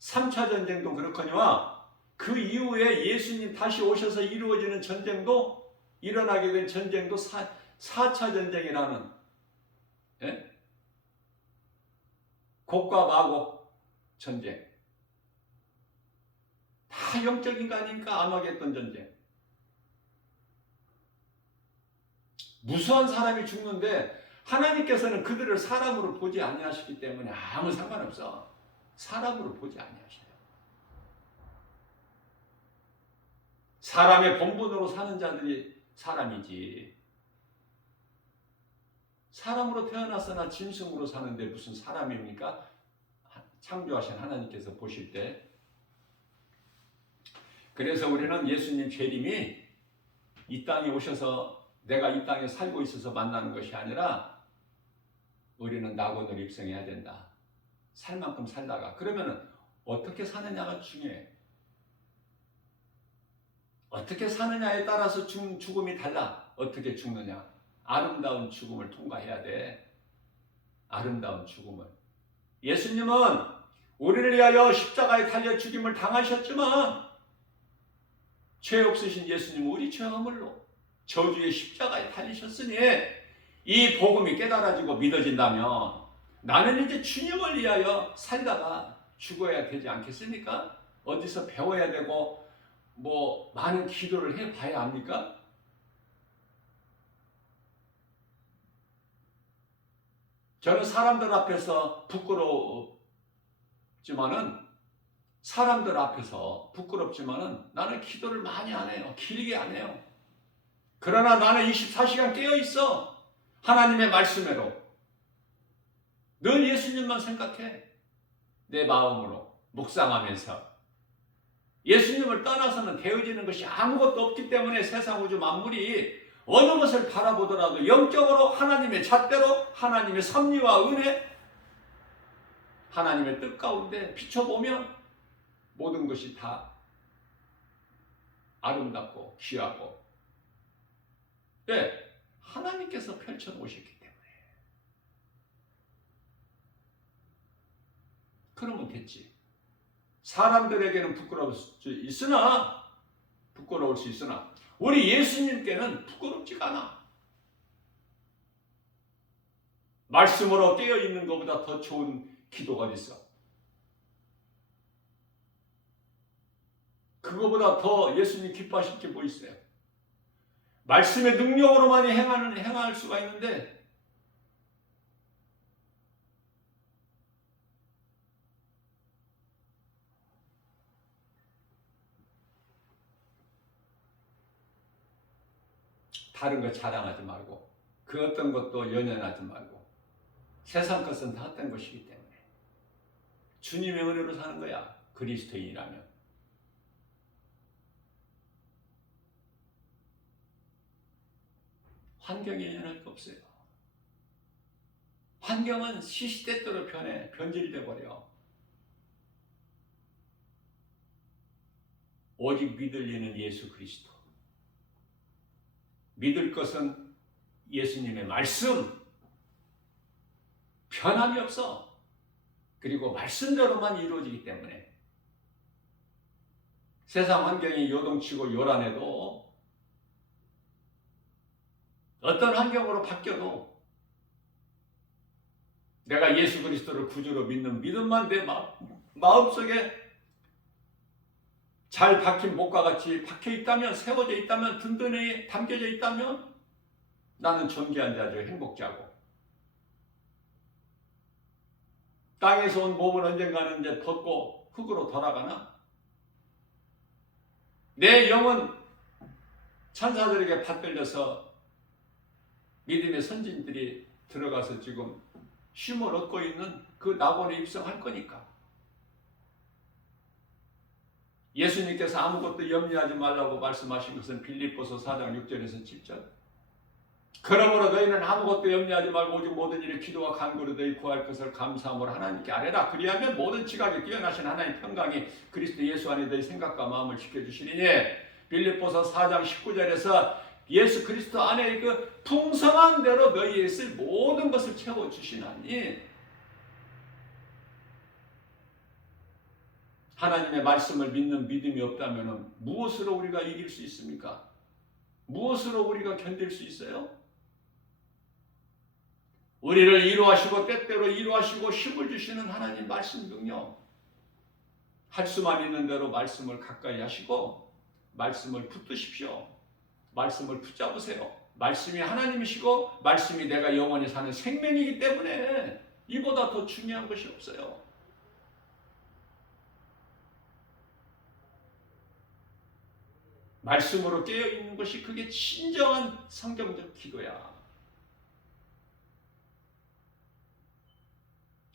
3차 전쟁도 그렇거니와 그 이후에 예수님 다시 오셔서 이루어지는 전쟁도 일어나게 된 전쟁도 4차 전쟁이라는 곡과 마곡 전쟁. 다 영적인 거 아닙니까? 아마겟돈 전쟁. 무수한 사람이 죽는데 하나님께서는 그들을 사람으로 보지 아니하시기 때문에 아무 상관없어. 사람으로 보지 아니하셔요. 사람의 본분으로 사는 자들이 사람이지. 사람으로 태어났으나 짐승으로 사는데 무슨 사람입니까? 창조하신 하나님께서 보실 때. 그래서 우리는 예수님 재림이 이 땅에 오셔서 내가 이 땅에 살고 있어서 만나는 것이 아니라 우리는 낙원을 입성해야 된다. 살 만큼 살다가. 그러면 어떻게 사느냐가 중요해. 어떻게 사느냐에 따라서 죽음이 달라. 어떻게 죽느냐. 아름다운 죽음을 통과해야 돼. 아름다운 죽음을. 예수님은 우리를 위하여 십자가에 달려 죽임을 당하셨지만 죄 없으신 예수님은 우리 죄 허물로 저주의 십자가에 달리셨으니 이 복음이 깨달아지고 믿어진다면 나는 이제 주님을 위하여 살다가 죽어야 되지 않겠습니까? 어디서 배워야 되고 많은 기도를 해봐야 합니까? 저는 사람들 앞에서 부끄럽지만은 나는 기도를 많이 안 해요. 길게 안 해요. 그러나 나는 24시간 깨어 있어. 하나님의 말씀으로. 늘 예수님만 생각해. 내 마음으로 묵상하면서. 예수님을 떠나서는 되어지는 것이 아무것도 없기 때문에 세상 우주 만물이 어느 것을 바라보더라도 영적으로 하나님의 잣대로 하나님의 섭리와 은혜, 하나님의 뜻 가운데 비춰보면 모든 것이 다 아름답고 귀하고, 네, 하나님께서 펼쳐놓으셨기 때문에. 그러면 됐지. 사람들에게는 부끄러울 수 있으나, 우리 예수님께는 부끄럽지가 않아. 말씀으로 깨어있는 것보다 더 좋은 기도가 어디 있어? 그거보다 더 예수님 기뻐하실 게 뭐 있어요? 말씀의 능력으로만 행할 수가 있는데, 다른 거 자랑하지 말고, 그 어떤 것도 연연하지 말고, 세상 것은 다 헛된 것이기 때문에 주님의 은혜로 사는 거야. 그리스도인이라면. 환경에 연연할 거 없어요. 환경은 시시때때로 변질돼 버려. 오직 믿을 이는 예수 그리스도. 믿을 것은 예수님의 말씀. 변함이 없어. 그리고 말씀대로만 이루어지기 때문에 세상 환경이 요동치고 요란해도, 어떤 환경으로 바뀌어도 내가 예수 그리스도를 구주로 믿는 믿음만 내 마음속에 잘 박힌 목과 같이 박혀 있다면, 세워져 있다면, 든든히 담겨져 있다면 나는 존귀한 자죠, 행복자고. 땅에서 온 몸은 언젠가는 이제 벗고 흙으로 돌아가나? 내 영은 천사들에게 받들려서 믿음의 선진들이 들어가서 지금 쉼을 얻고 있는 그 낙원에 입성할 거니까. 예수님께서 아무것도 염려하지 말라고 말씀하신 것은 빌립보서 4장 6절에서 7절. 그러므로 너희는 아무것도 염려하지 말고 오직 모든 일에 기도와 간구로 너희 구할 것을 감사함으로 하나님께 아뢰라. 그리하면 모든 지각에 뛰어나신 하나님 평강이 그리스도 예수 안에 너희 생각과 마음을 지켜주시리니. 빌립보서 4장 19절에서 예수 그리스도 안에 그 풍성한 대로 너희에 있을 모든 것을 채워주시나니, 하나님의 말씀을 믿는 믿음이 없다면 무엇으로 우리가 이길 수 있습니까? 무엇으로 우리가 견딜 수 있어요? 우리를 이루하시고 때때로 이루하시고 힘을 주시는 하나님 말씀 능력, 할 수만 있는 대로 말씀을 가까이 하시고 말씀을 붙드십시오. 말씀을 붙잡으세요. 말씀이 하나님이시고 말씀이 내가 영원히 사는 생명이기 때문에 이보다 더 중요한 것이 없어요. 말씀으로 깨어있는 것이 그게 진정한 성경적 기도야.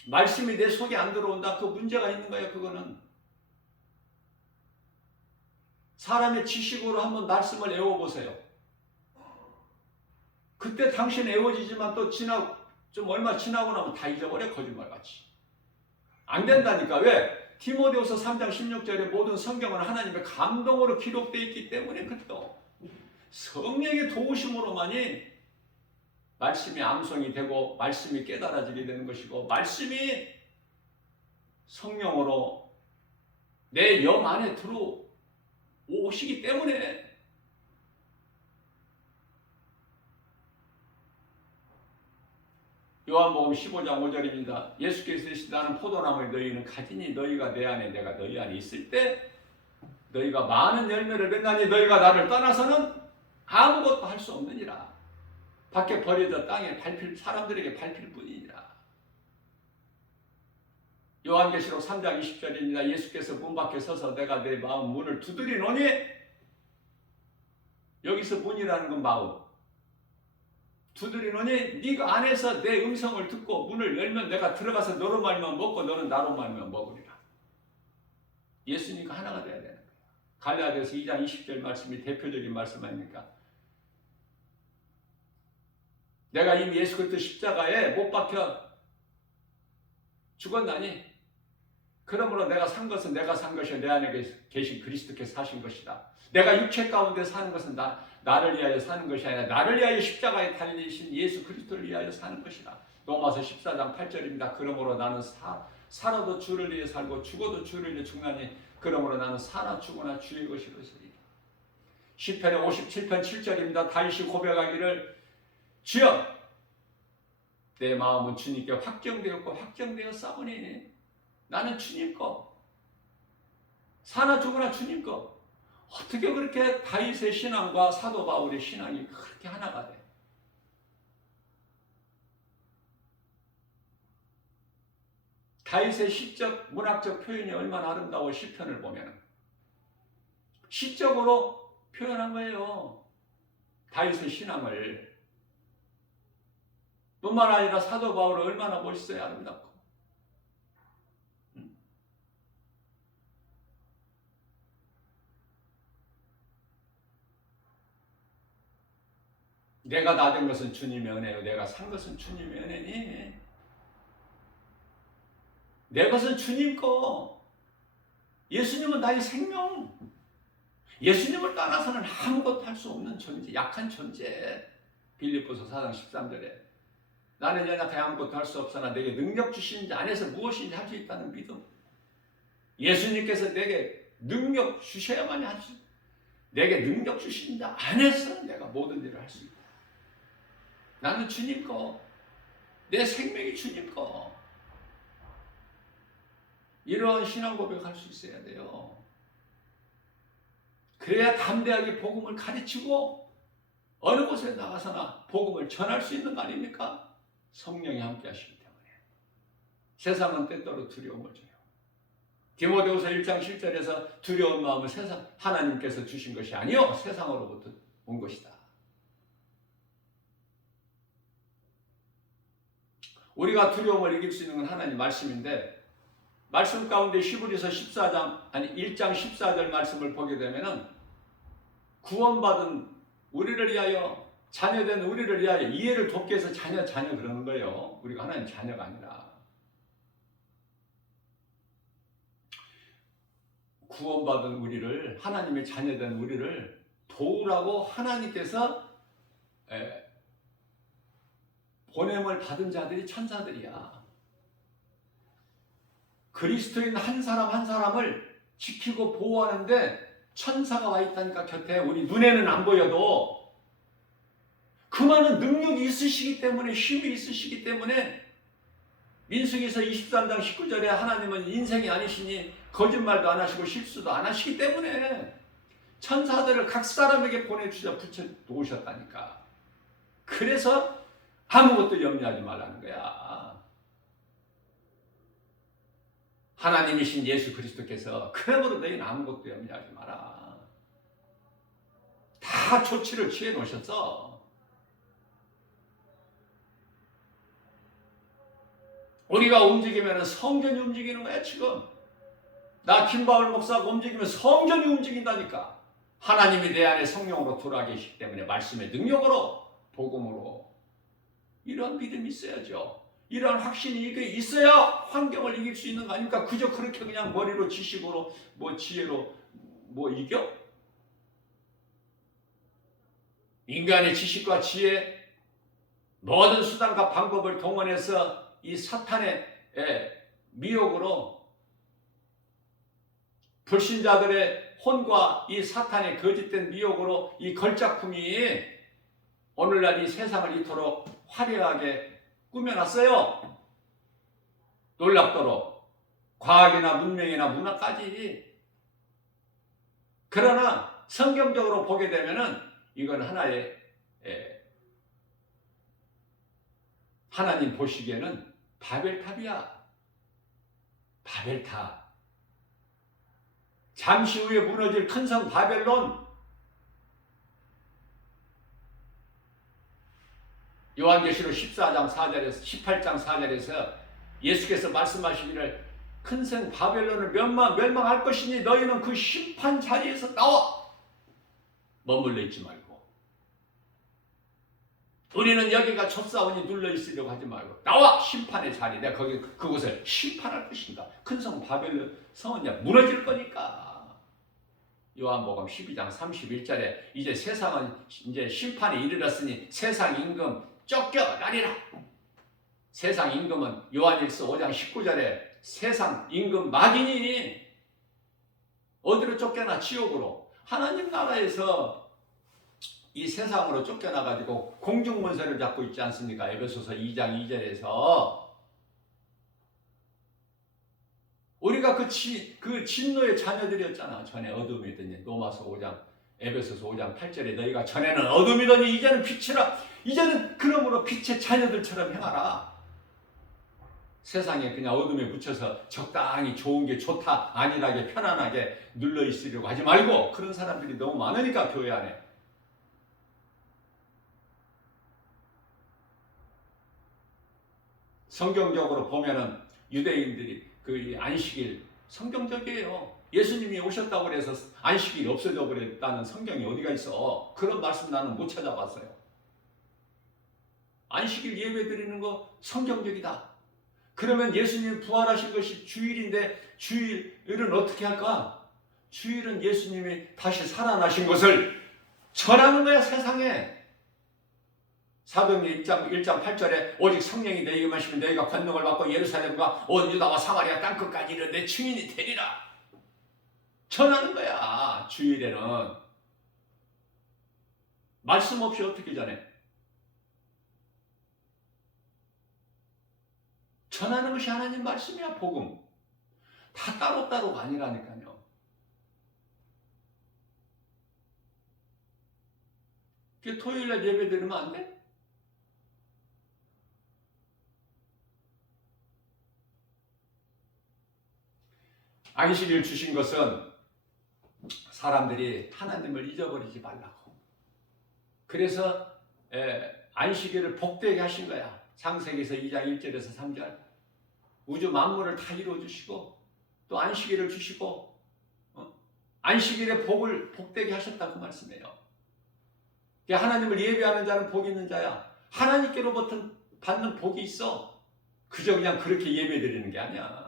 말씀이 내 속에 안 들어온다? 그 문제가 있는 거야. 그거는 사람의 지식으로 한번 말씀을 애워보세요. 그때 당신 애워지지만 또 좀 얼마 지나고 나면 다 잊어버려. 거짓말같이. 안 된다니까. 왜? 디모데후서 3장 16절에 모든 성경은 하나님의 감동으로 기록되어 있기 때문에 그래요. 성령의 도우심으로만이 말씀이 암송이 되고 말씀이 깨달아지게 되는 것이고, 말씀이 성령으로 내 영 안에 들어오시기 때문에. 요한복음 15장 5절입니다. 예수께서 이르시되 나는 포도나무에 너희는 가지니 너희가 내 안에 내가 너희 안에 있을 때 너희가 많은 열매를 맺나니 너희가 나를 떠나서는 아무것도 할 수 없느니라. 밖에 버려져 땅에 사람들에게 밟힐 뿐이니라. 요한계시록 3장 20절입니다. 예수께서 문 밖에 서서 내가 내 마음 문을 두드리노니, 여기서 문이라는 건 마음. 두드리노니 네가 안에서 내 음성을 듣고 문을 열면 내가 들어가서 너로 말면 먹고 너는 나로 말면 먹으리라. 예수님과 하나가 돼야 되는 거예요. 갈라디아서 2장 20절 말씀이 대표적인 말씀 아닙니까? 내가 이미 예수 그리스도 십자가에 못 박혀 죽었나니 그러므로 내가 산 것은 내가 산 것이 내 안에 계신 그리스도께서 사신 것이다. 내가 육체 가운데 사는 것은 나를 위하여 사는 것이 아니라 나를 위하여 십자가에 달리신 예수 그리스도를 위하여 사는 것이다. 로마서 14장 8절입니다. 그러므로 나는 살아도 주를 위해 살고 죽어도 주를 위해 죽나니 그러므로 나는 사나 죽으나 주의 것이로 쓰리라. 시편의 57편 7절입니다. 다윗이 고백하기를 주여 내 마음은 주님께 확정되었고 확정되었사오니 나는 주님 거 사나 죽으나 주님 거. 어떻게 그렇게 다윗의 신앙과 사도 바울의 신앙이 그렇게 하나가 돼? 다윗의 시적 문학적 표현이 얼마나 아름다워. 시편을 보면 시적으로 표현한 거예요. 다윗의 신앙을. 뿐만 아니라 사도 바울은 얼마나 멋있어요. 아름답고. 내가 나 된 것은 주님의 은혜요. 내가 산 것은 주님의 은혜니. 내 것은 주님 거. 예수님은 나의 생명. 예수님을 떠나서는 아무것도 할 수 없는 존재, 약한 존재. 빌립보서 4장 13절에 나는 연약해 아무것도 할 수 없으나 내게 능력 주신 자 안에서 무엇인지 할 수 있다는 믿음. 예수님께서 내게 능력 주셔야만이 할 수 있다. 내게 능력 주신 자 안에서 내가 모든 일을 할 수 있다. 나는 주님 거. 내 생명이 주님 거. 이러한 신앙 고백할 수 있어야 돼요. 그래야 담대하게 복음을 가르치고 어느 곳에 나가서나 복음을 전할 수 있는 거 아닙니까? 성령이 함께 하시기 때문에. 세상은 때때로 두려움을 줘요. 디모데후서 1장 7절에서 두려운 마음은 세상 하나님께서 주신 것이 아니요 세상으로부터 온 것이다. 우리가 두려움을 이길 수 있는 건 하나님 말씀인데, 말씀 가운데 히브리서 1장 14절 말씀을 보게 되면은 구원받은 우리를 위하여, 자녀된 우리를 위하여 이해를 돕기 위해서 자녀 그러는 거예요. 우리가 하나님 자녀가 아니라. 구원받은 우리를, 하나님의 자녀된 우리를 도우라고 하나님께서 보냄을 받은 자들이 천사들이야. 그리스도인 한 사람 한 사람을 지키고 보호하는데 천사가 와 있다니까, 곁에. 우리 눈에는 안 보여도 그 많은 능력이 있으시기 때문에, 힘이 있으시기 때문에. 민수기서 23장 19절에 하나님은 인생이 아니시니 거짓말도 안 하시고 실수도 안 하시기 때문에 천사들을 각 사람에게 보내주셔 붙여 놓으셨다니까. 그래서 아무것도 염려하지 말라는 거야. 하나님이신 예수 그리스도께서 그러므로 너희는 아무것도 염려하지 마라. 다 조치를 취해 놓으셨어. 우리가 움직이면 성전이 움직이는 거야. 지금 나 김바울 목사가 움직이면 성전이 움직인다니까. 하나님이 내 안에 성령으로 돌아 계시기 때문에, 말씀의 능력으로, 복음으로. 이런 믿음이 있어야죠. 이런 확신이 있어야 환경을 이길 수 있는 거 아닙니까? 그저 그렇게 그냥 머리로, 지식으로, 지혜로 이겨? 인간의 지식과 지혜, 모든 수단과 방법을 동원해서 이 사탄의 미혹으로, 불신자들의 혼과 이 사탄의 거짓된 미혹으로 이 걸작품이 오늘날 이 세상을 이토록 화려하게 꾸며놨어요. 놀랍도록. 과학이나 문명이나 문화까지. 그러나 성경적으로 보게 되면은 이건 하나의 하나님 보시기에는 바벨탑이야. 바벨탑. 잠시 후에 무너질 큰 성 바벨론. 요한계시록 14장 4절에서 18장 4절에서 예수께서 말씀하시기를 큰 성 바벨론을 멸망할 것이니 너희는 그 심판 자리에서 나와. 머물러 있지 말고. 우리는 여기가 좁사오니 눌러있으려고 하지 말고 나와 심판의 자리, 내가 거기 그곳을 심판할 것인가. 큰 성 바벨론 성은 이제 무너질 거니까. 요한복음 12장 31절에 이제 세상은 이제 심판에 이르렀으니 세상 임금 쫓겨나리라. 세상 임금은 요한일서 5장 19절에 세상 임금 마귀니 어디로 쫓겨나? 지옥으로. 하나님 나라에서 이 세상으로 쫓겨나가지고 공중문서를 잡고 있지 않습니까? 에베소서 2장 2절에서 우리가 그 진노의 자녀들이었잖아. 전에 어둠이더니 로마서 5장 에베소서 5장 8절에 너희가 전에는 어둠이더니 이제는 빛이라. 이제는 그러므로 빛의 자녀들처럼 행하라. 세상에 그냥 어둠에 묻혀서 적당히 좋은 게 좋다, 안일하게 편안하게 눌러있으려고 하지 말고. 그런 사람들이 너무 많으니까 교회 안에. 성경적으로 보면은 유대인들이 그 안식일 성경적이에요. 예수님이 오셨다고 해서 안식일이 없어져 버렸다는 성경이 어디가 있어? 그런 말씀 나는 못 찾아봤어요. 안식일 예배 드리는 거 성경적이다. 그러면 예수님 부활하신 것이 주일인데 주일은 어떻게 할까? 주일은 예수님이 다시 살아나신 것을 전하는 거야, 세상에. 사도행전 1장 8절에 오직 성령이 너희에게 임하시면 너희가 권능을 받고 예루살렘과 온 유다와 사마리아 땅끝까지 이르러 내 증인이 되리라. 전하는 거야. 주일에는 말씀 없이 어떻게 전해? 전하는 것이 하나님 말씀이야. 복음 다 따로따로가 아니라니까요. 토요일날 예배 드리면 안 돼? 안식일 주신 것은 사람들이 하나님을 잊어버리지 말라고. 그래서 안식일을 복되게 하신 거야. 창세기에서 2장 1절에서 3절. 우주 만물을 다 이루어주시고 또 안식일을 주시고 안식일의 복을 복되게 하셨다고 말씀해요. 하나님을 예배하는 자는 복이 있는 자야. 하나님께로부터 받는 복이 있어. 그저 그냥 그렇게 예배 드리는 게 아니야.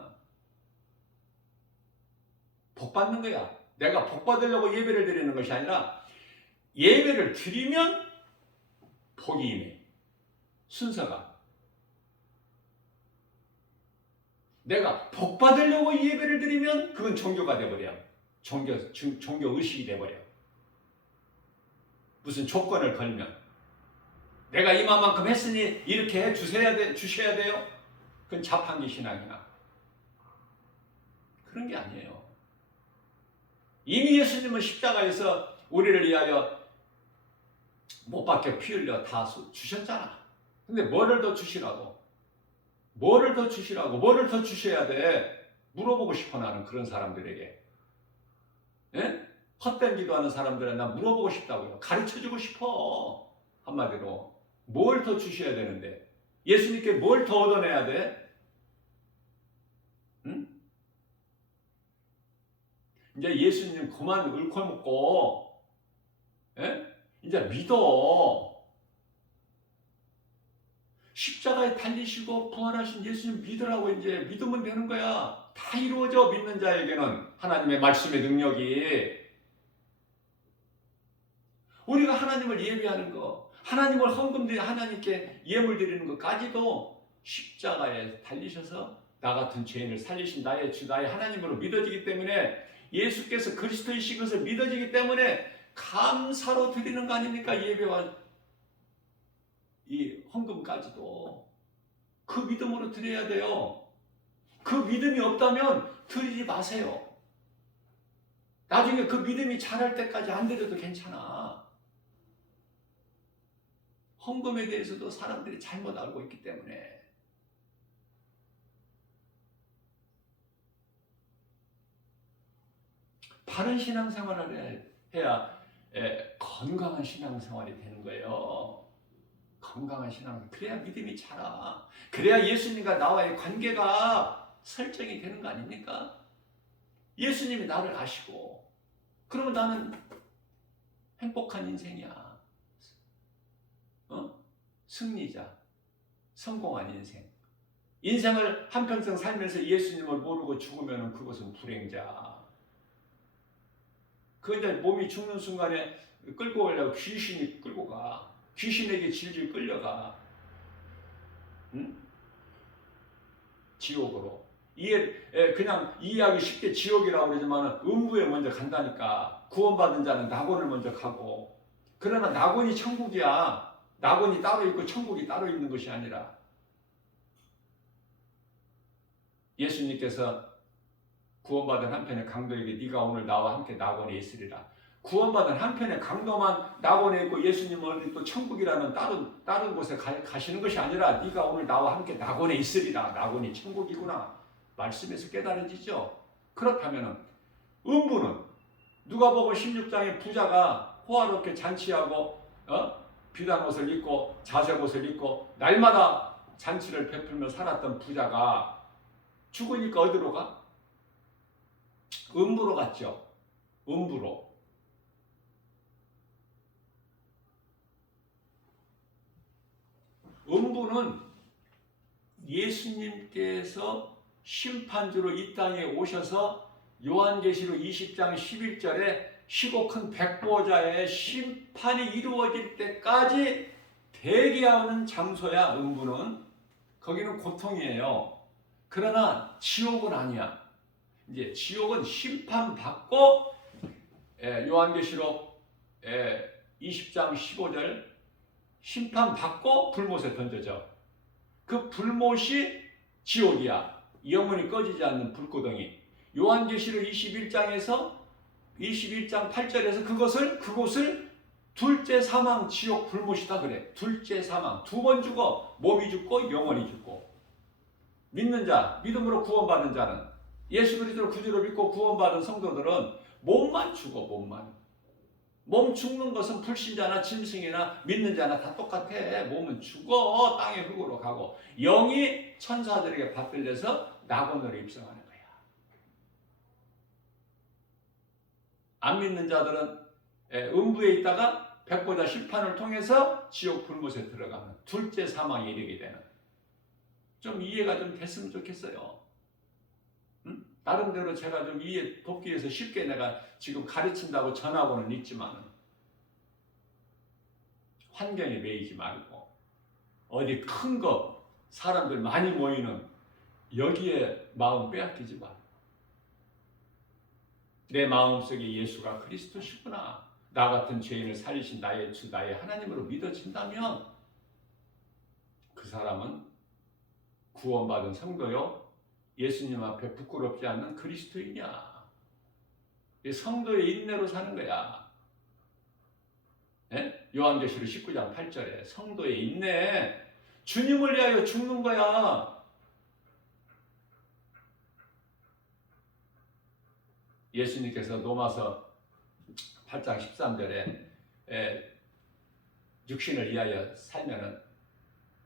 복 받는 거야. 내가 복 받으려고 예배를 드리는 것이 아니라 예배를 드리면 복이 임해. 순서가. 내가 복 받으려고 예배를 드리면 그건 종교가 돼버려. 종교 의식이 돼버려. 무슨 조건을 걸면 내가 이만큼 했으니 이렇게 해 주셔야 돼요. 그건 자판기 신앙이나 그런 게 아니에요. 이미 예수님은 십자가에서 우리를 위하여 못 박혀 피 흘려 다 주셨잖아. 근데 뭐를 더 주시라고? 뭐를 더 주시라고? 뭐를 더 주셔야 돼? 물어보고 싶어. 나는 그런 사람들에게. 예? 헛된 기도하는 사람들은 나 물어보고 싶다고요. 가르쳐주고 싶어. 한마디로 뭘 더 주셔야 되는데? 예수님께 뭘 더 얻어내야 돼? 응? 이제 예수님 그만 읊어먹고, 예? 이제 믿어. 십자가에 달리시고 부활하신 예수님 믿으라고. 이제 믿으면 되는 거야. 다 이루어져. 믿는 자에게는 하나님의 말씀의 능력이. 우리가 하나님을 예배하는 거, 하나님을 헌금드려 하나님께 예물 드리는 것까지도 십자가에 달리셔서 나 같은 죄인을 살리신 나의 주, 나의 하나님으로 믿어지기 때문에, 예수께서 그리스도이신 것을 믿어지기 때문에 감사로 드리는 거 아닙니까? 예배와 이 헌금까지도 그 믿음으로 드려야 돼요. 그 믿음이 없다면 드리지 마세요. 나중에 그 믿음이 자랄 때까지 안 드려도 괜찮아. 헌금에 대해서도 사람들이 잘못 알고 있기 때문에. 바른 신앙생활을 해야 건강한 신앙생활이 되는 거예요. 건강한 신앙. 그래야 믿음이 자라. 그래야 예수님과 나와의 관계가 설정이 되는 거 아닙니까? 예수님이 나를 아시고 그러면 나는 행복한 인생이야. 승리자, 성공한 인생. 인생을 한평생 살면서 예수님을 모르고 죽으면 그것은 불행자. 그 이제 몸이 죽는 순간에 끌고 가려고 귀신이 끌고 가. 귀신에게 질질 끌려가. 응? 지옥으로. 그냥 이해하기 쉽게 지옥이라고 그러지만 음부에 먼저 간다니까. 구원받은 자는 낙원을 먼저 가고. 그러나 낙원이 천국이야. 낙원이 따로 있고 천국이 따로 있는 것이 아니라 예수님께서 구원받은 한편의 강도에게 네가 오늘 나와 함께 낙원에 있으리라. 구원받은 한편의 강도만 낙원에 있고 예수님은 또 천국이라는 다른 곳에 가시는 것이 아니라 네가 오늘 나와 함께 낙원에 있으리라. 낙원이 천국이구나. 말씀에서 깨달아지죠. 그렇다면 음부는 누가복음 16장의 부자가 호화롭게 잔치하고 비단 옷을 입고 자색 옷을 입고 날마다 잔치를 베풀며 살았던 부자가 죽으니까 어디로 가? 음부로 갔죠. 음부로. 음부는 예수님께서 심판주로 이 땅에 오셔서 요한계시록 20장 11절에 시고 큰 백보자의 심판이 이루어질 때까지 대기하는 장소야. 음부는. 거기는 고통이에요. 그러나 지옥은 아니야. 이제 지옥은 심판받고 요한계시록 20장 15절 심판받고 불못에 던져져. 그 불못이 지옥이야. 영원히 꺼지지 않는 불구덩이. 요한계시록 21장 8절에서 그곳을 둘째 사망 지옥 불못이다 그래. 둘째 사망. 두 번 죽어. 몸이 죽고 영혼이 죽고. 믿는 자, 믿음으로 구원받은 자는 예수 그리스도를 구주로 믿고 구원받은 성도들은 몸만 죽어. 몸 죽는 것은 불신자나 짐승이나 믿는 자나 다 똑같아. 몸은 죽어. 땅의 흙으로 가고 영이 천사들에게 받들려서 낙원으로 입성하는 거야. 안 믿는 자들은 음부에 있다가 백보자 심판을 통해서 지옥 불못에 들어가는 둘째 사망에 이르게 되는. 좀 이해가 좀 됐으면 좋겠어요. 응? 나름대로 제가 좀 이해 돕기 위해서 쉽게 내가 지금 가르친다고 전하고는 있지만 환경에 매이지 말고 어디 큰 거 사람들 많이 모이는 여기에 마음 빼앗기지 말고 내 마음속에 예수가 그리스도시구나. 나 같은 죄인을 살리신 나의 주 나의 하나님으로 믿어진다면 그 사람은 구원받은 성도요. 예수님 앞에 부끄럽지 않는 그리스도인이야. 성도의 인내로 사는 거야. 네? 요한계시록 19장 8절에 성도의 인내. 주님을 위하여 죽는 거야. 예수님께서 로마서 8장 13절에 육신을 위하여 살면은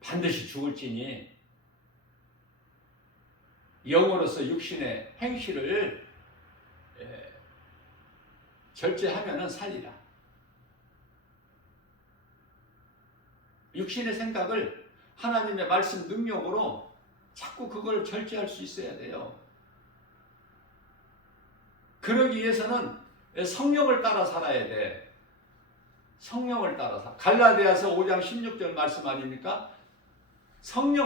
반드시 죽을지니 영으로서 육신의 행실을 절제하면은 살리라. 육신의 생각을 하나님의 말씀 능력으로 자꾸 그걸 절제할 수 있어야 돼요. 그러기 위해서는 성령을 따라 살아야 돼. 성령을 따라서. 갈라디아서 5장 16절 말씀 아닙니까?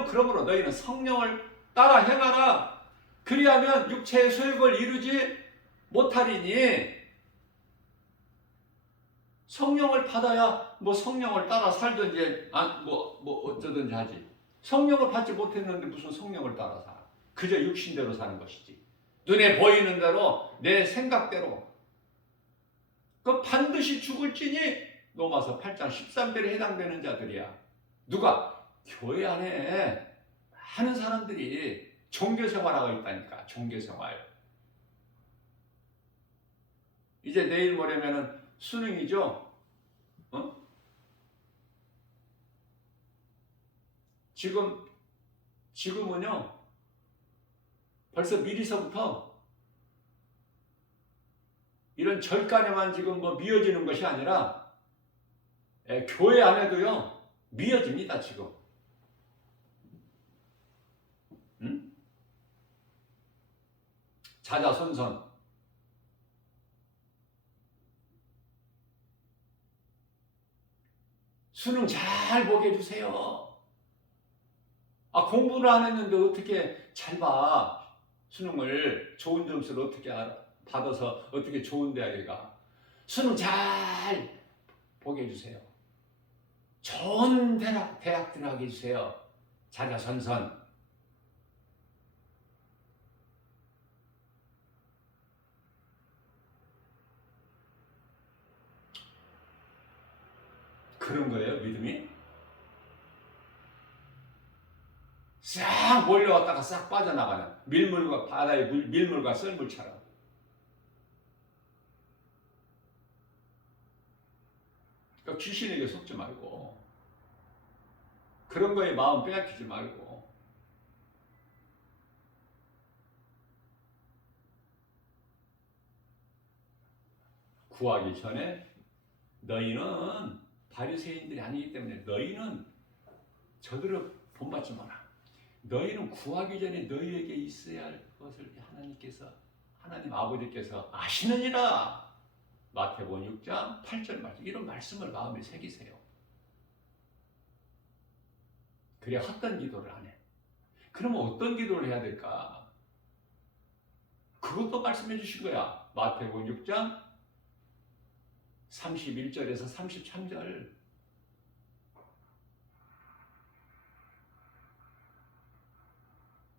그러므로 너희는 성령을 따라 행하라. 그리하면 육체의 소욕을 이루지 못하리니. 성령을 받아야 성령을 따라 살든지 어쩌든지 하지. 성령을 받지 못했는데 무슨 성령을 따라 살아. 그저 육신대로 사는 것이지. 눈에 보이는 대로 내 생각대로. 그 반드시 죽을지니 로마서 8장 13절에 해당되는 자들이야. 누가? 교회 안에 많은 사람들이 종교생활하고 있다니까. 종교생활. 이제 내일 모레면은 수능이죠. 지금은요. 벌써 미리서부터 이런 절간에만 지금 미어지는 것이 아니라 교회 안에도요. 미어집니다 지금. 응? 자자손손. 수능 잘 보게 해주세요. 공부를 안 했는데 어떻게 잘 봐? 수능을 좋은 점수를 어떻게 받아서 어떻게 좋은 대학에 가? 수능 잘 보게 해주세요. 좋은 대학 들어가게 해주세요. 자자손손. 그런 거예요, 믿음이? 싹 몰려왔다가 싹 빠져나가는 밀물과 바다의 밀물과 썰물처럼. 그러니까 귀신에게 속지 말고 그런 거에 마음 빼앗기지 말고 구하기 전에 너희는 바리새인들이 아니기 때문에 너희는 저들을 본받지 마라. 너희는 구하기 전에 너희에게 있어야 할 것을 하나님 아버지께서 아시느니라. 마태복음 6장 8절 말씀, 이런 말씀을 마음에 새기세요. 그래야 헛된 기도를 안 해. 그러면 어떤 기도를 해야 될까? 그것도 말씀해 주신 거야. 마태복음 6장 31절에서 33절.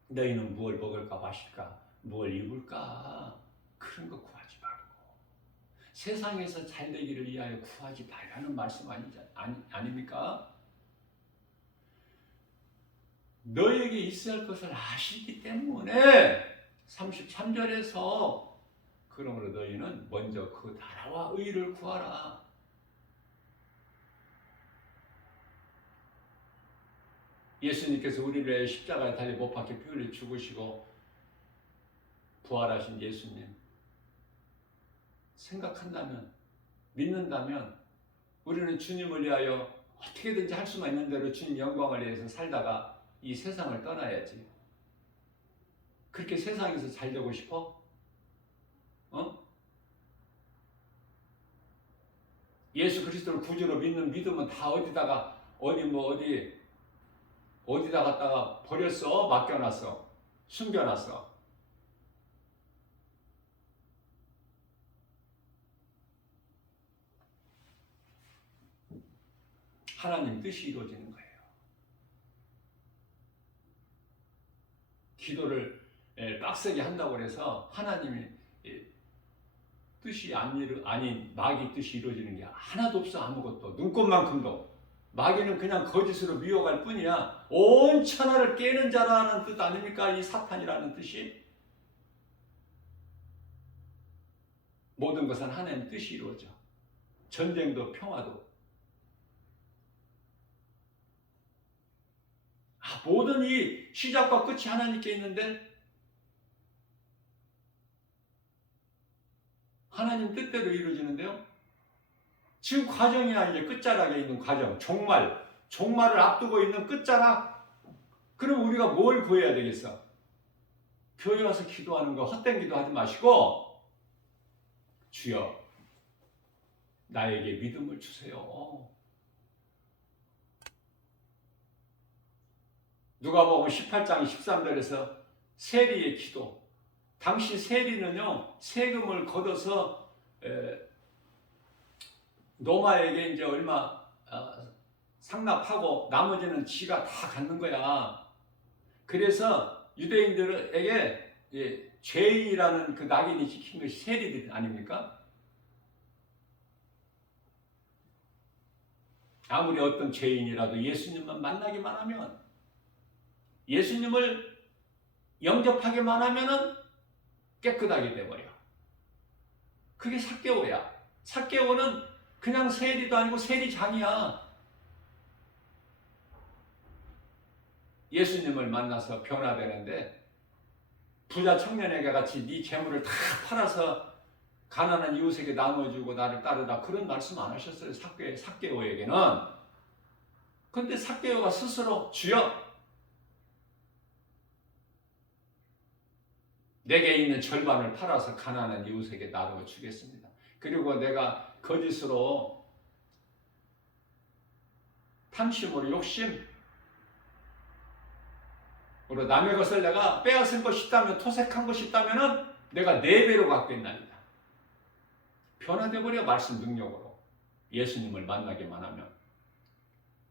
너희는 무엇을 먹을까 마실까 무엇을 입을까 그런 거 구하지 말고 세상에서 잘 되기를 위하여 구하지 말라는 말씀 아닙니까? 너희에게 있어야 할 것을 아시기 때문에 33절에서 그러므로 너희는 먼저 그 나라와 의를 구하라. 예수님께서 우리를 위해 십자가에 달려 못 박혀 피 흘려 죽으시고 부활하신 예수님 생각한다면 믿는다면 우리는 주님을 위하여 어떻게든지 할 수만 있는 대로 주님 영광을 위해서 살다가 이 세상을 떠나야지. 그렇게 세상에서 잘 되고 싶어? 예수 그리스도를 구주로 믿는 믿음은 다 어디다가 어디다 갖다가 버렸어? 맡겨놨어? 숨겨놨어? 하나님 뜻이 이루어지는 거예요. 기도를 빡세게 한다고 해서 하나님이 뜻이 아닌 마귀 뜻이 이루어지는 게 하나도 없어. 아무것도. 눈꽃만큼도. 마귀는 그냥 거짓으로 미워갈 뿐이야. 온 천하를 깨는 자라는 뜻 아닙니까? 이 사탄이라는 뜻이. 모든 것은 하나님 뜻이 이루어져. 전쟁도 평화도. 모든 이 시작과 끝이 하나님께 있는데 하나님 뜻대로 이루어지는데요. 지금 과정이야. 이제 끝자락에 있는 과정. 종말을 앞두고 있는 끝자락. 그럼 우리가 뭘 구해야 되겠어? 교회 와서 기도하는 거 헛된 기도하지 마시고 주여 나에게 믿음을 주세요. 누가복음 18장 13절에서 세리의 기도. 당시 세리는요 세금을 걷어서 노마에게 이제 얼마 상납하고 나머지는 지가 다 갖는 거야. 그래서 유대인들에게 죄인이라는 그 낙인이 찍힌 것이 세리들 아닙니까? 아무리 어떤 죄인이라도 예수님만 만나기만 하면, 예수님을 영접하기만 하면은 깨끗하게 돼버려. 그게 삭개오야. 삭개오는 그냥 세리도 아니고 세리장이야. 예수님을 만나서 변화되는데 부자 청년에게 같이 네 재물을 다 팔아서 가난한 이웃에게 나눠주고 나를 따르다 그런 말씀 안 하셨어요. 삭개오에게는. 근데 삭개오가 스스로 주여 내게 있는 절반을 팔아서 가난한 이웃에게 나누어 주겠습니다. 그리고 내가 거짓으로 탐심으로 욕심으로 남의 것을 내가 빼앗은 것이 있다면 토색한 것이 있다면 내가 4배로 갚겠나이다. 변화돼 버려 말씀 능력으로 예수님을 만나기만 하면.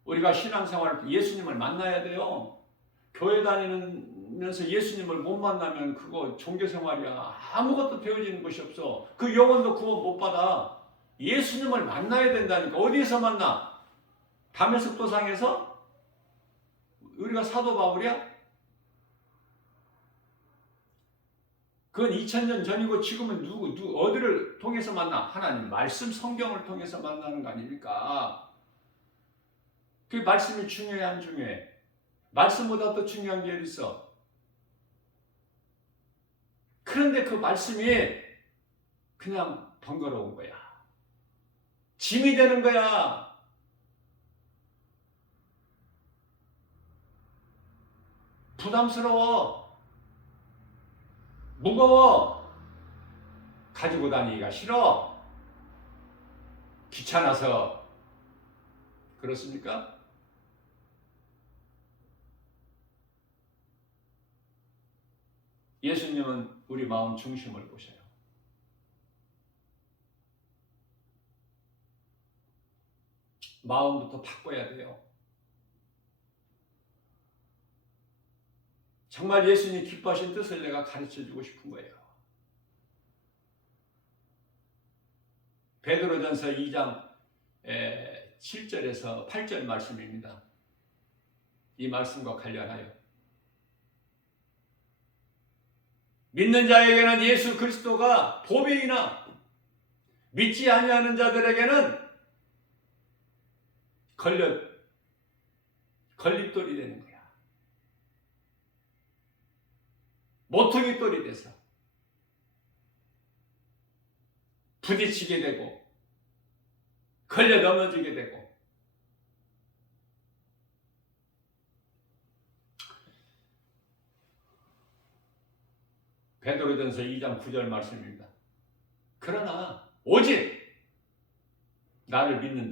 우리가 신앙생활 예수님을 만나야 돼요. 교회 다니면서 예수님을 못 만나면 그거 종교생활이야. 아무것도 배워지는 것이 없어. 그 영혼도 구원 못 받아. 예수님을 만나야 된다니까. 어디에서 만나? 다메섹 도상에서? 우리가 사도 바울이야? 그건 2000년 전이고 지금은 어디를 통해서 만나? 하나님 말씀 성경을 통해서 만나는 거 아닙니까? 그 말씀이 중요해 안 중요해? 말씀보다 더 중요한 게 있어. 그런데 그 말씀이 그냥 번거로운 거야. 짐이 되는 거야. 부담스러워. 무거워. 가지고 다니기가 싫어. 귀찮아서. 그렇습니까? 예수님은 우리 마음 중심을 보셔요. 마음부터 바꿔야 돼요. 정말 예수님이 기뻐하신 뜻을 내가 가르쳐주고 싶은 거예요. 베드로전서 2장 7절에서 8절 말씀입니다. 이 말씀과 관련하여 믿는 자에게는 예수 그리스도가 보배이나 믿지 아니하는 자들에게는 걸림돌이 되는 거야. 모퉁이 돌이 돼서 부딪히게 되고 걸려 넘어지게 되고. 베드로전서 2장 9절 말씀입니다. 그러나 오직 나를 믿는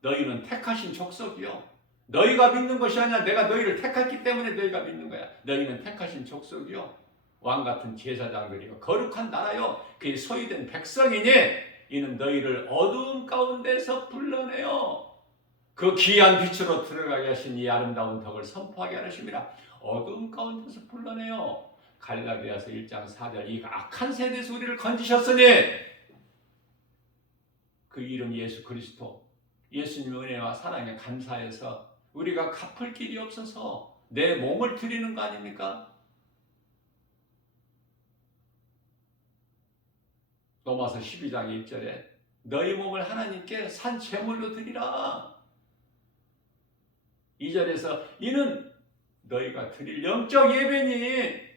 너희는 택하신 족속이요. 너희가 믿는 것이 아니라 내가 너희를 택했기 때문에 너희가 믿는 거야. 너희는 택하신 족속이요. 왕같은 제사장들이요. 거룩한 나라요. 그의 소유된 백성이니 이는 너희를 어두운 가운데서 불러내어 그 귀한 빛으로 들어가게 하신 이 아름다운 덕을 선포하게 하심이라. 어두운 가운데서 불러내어 갈라디아서 1장 4절 이 악한 세대에서 우리를 건지셨으니 그 이름 예수 그리스도 예수님의 은혜와 사랑에 감사해서 우리가 갚을 길이 없어서 내 몸을 드리는 거 아닙니까? 로마서 12장 1절에 너희 몸을 하나님께 산 제물로 드리라. 2절에서 이는 너희가 드릴 영적 예배니.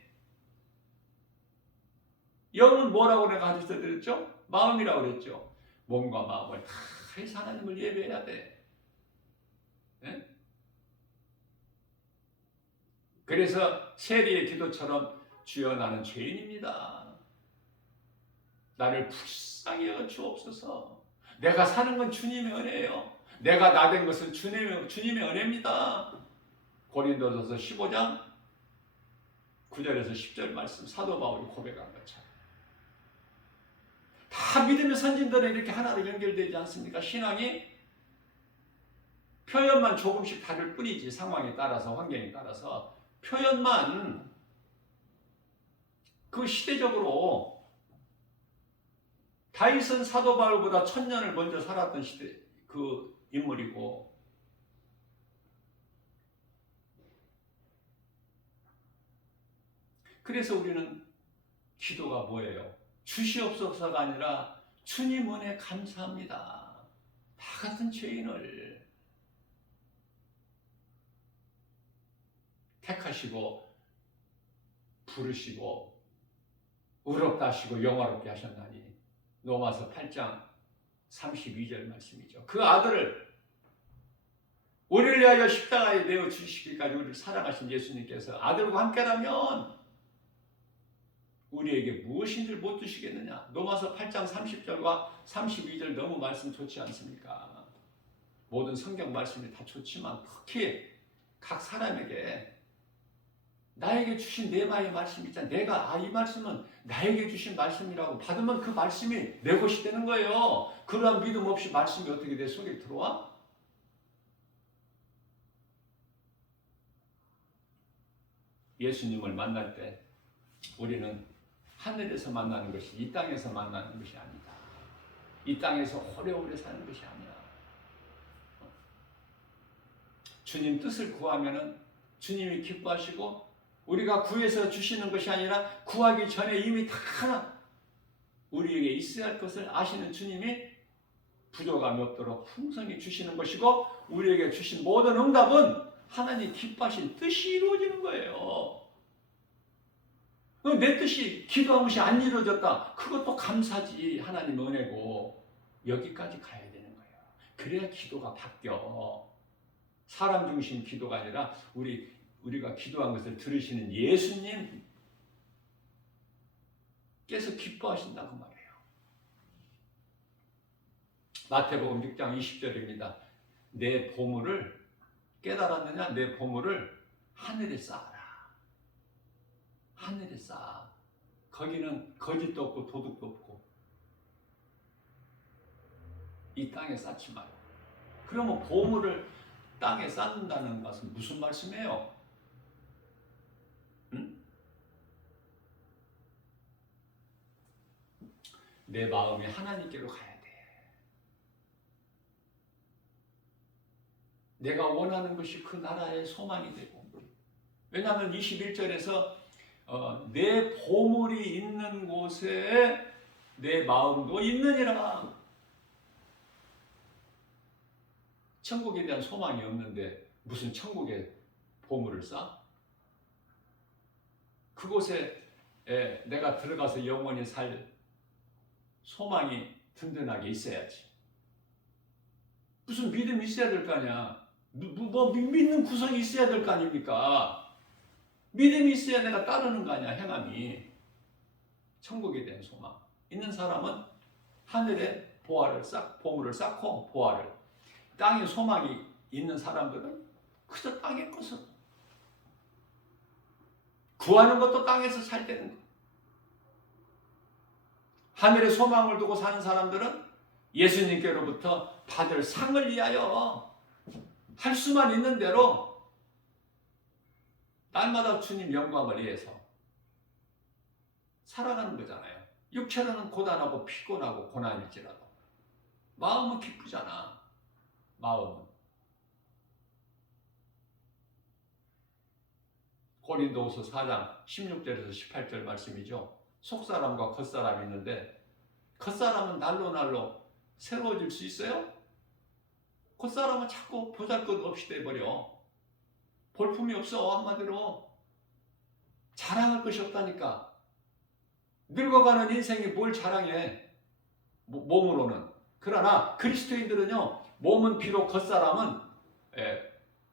영은 뭐라고 내가 가르쳐 드렸죠? 마음이라고 그랬죠. 몸과 마음을 다 해서 하나님을 예배해야 돼. 네? 그래서 세리의 기도처럼 주여 나는 죄인입니다. 나를 불쌍히 여겨 주옵소서. 내가 사는 건 주님의 은혜예요. 내가 나된 것은 주님의 은혜입니다. 고린도전서 15장 9절에서 10절 말씀 사도 바울이 고백한 것처럼 다 믿음의 선진들은 이렇게 하나로 연결되지 않습니까? 신앙이 표현만 조금씩 다를 뿐이지. 상황에 따라서 환경에 따라서 표현만. 그 시대적으로 다윗은 사도 바울보다 1000년을 먼저 살았던 시대 그 인물이고 그래서 우리는 기도가 뭐예요? 주시옵소서가 아니라 주님 은혜 감사합니다. 다 같은 죄인을 택하시고 부르시고 의롭다 하시고 영화롭게 하셨나니. 로마서 8장 32절 말씀이죠. 그 아들을 우리를 위하여 십자가에 내어 주시기까지 우리를 사랑하신 예수님께서 아들과 함께라면 우리에게 무엇인지 못 주시겠느냐. 로마서 8장 30절과 32절 너무 말씀 좋지 않습니까? 모든 성경 말씀이 다 좋지만 특히 각 사람에게 나에게 주신 네마의 말씀이 있잖아. 내가 이 말씀은 나에게 주신 말씀이라고 받으면 그 말씀이 내 것이 되는 거예요. 그러한 믿음 없이 말씀이 어떻게 내 속에 들어와? 예수님을 만날 때 우리는 하늘에서 만나는 것이 이 땅에서 만나는 것이 아니다. 이 땅에서 오래오래 사는 것이 아니야. 주님 뜻을 구하면은 주님이 기뻐하시고 우리가 구해서 주시는 것이 아니라 구하기 전에 이미 다 우리에게 있어야 할 것을 아시는 주님이 부족함이 없도록 풍성히 주시는 것이고 우리에게 주신 모든 응답은 하나님 기뻐하신 뜻이 이루어지는 거예요. 내 뜻이 기도한 것이 안 이루어졌다. 그것도 감사지. 하나님 은혜고 여기까지 가야 되는 거예요. 그래야 기도가 바뀌어. 사람 중심 기도가 아니라 우리가 기도한 것을 들으시는 예수님께서 기뻐하신다고 말해요. 마태복음 6장 20절입니다. 내 보물을 깨달았느냐? 내 보물을 하늘에 쌓아라. 하늘에 쌓아. 거기는 거짓도 없고 도둑도 없고 이 땅에 쌓지 말고. 그러면 보물을 땅에 쌓는다는 것은 무슨 말씀이에요? 응? 내 마음이 하나님께로 가야 돼. 내가 원하는 것이 그 나라의 소망이 되고. 왜냐하면 21절에서 내 보물이 있는 곳에 내 마음도 있느니라. 천국에 대한 소망이 없는데 무슨 천국에 보물을 쌓아? 그곳에 내가 들어가서 영원히 살 소망이 든든하게 있어야지. 무슨 믿음이 있어야 될 거 아니야. 믿는 구성이 있어야 될 거 아닙니까? 믿음이 있어야 내가 따르는 거 아니야, 행함이. 천국에 대한 소망 있는 사람은 하늘에 보물을 쌓고 보화를. 땅에 소망이 있는 사람들은 그저 땅의 것을 구하는 것도 땅에서 살 때는 거. 하늘에 소망을 두고 사는 사람들은 예수님께로부터 받을 상을 위하여 할 수만 있는 대로 날마다 주님 영광을 위해서 살아가는 거잖아요. 육체는 고단하고 피곤하고 고난일지라도 마음은 기쁘잖아. 마음은. 고린도후서 4장 16절에서 18절 말씀이죠. 속사람과 겉사람이 있는데 겉사람은 날로 새로워질 수 있어요? 겉사람은 자꾸 보잘것없이 돼버려. 볼품이 없어. 한마디로 자랑할 것이 없다니까. 늙어가는 인생이 뭘 자랑해. 몸으로는. 그러나 그리스도인들은요, 몸은 비록 겉사람은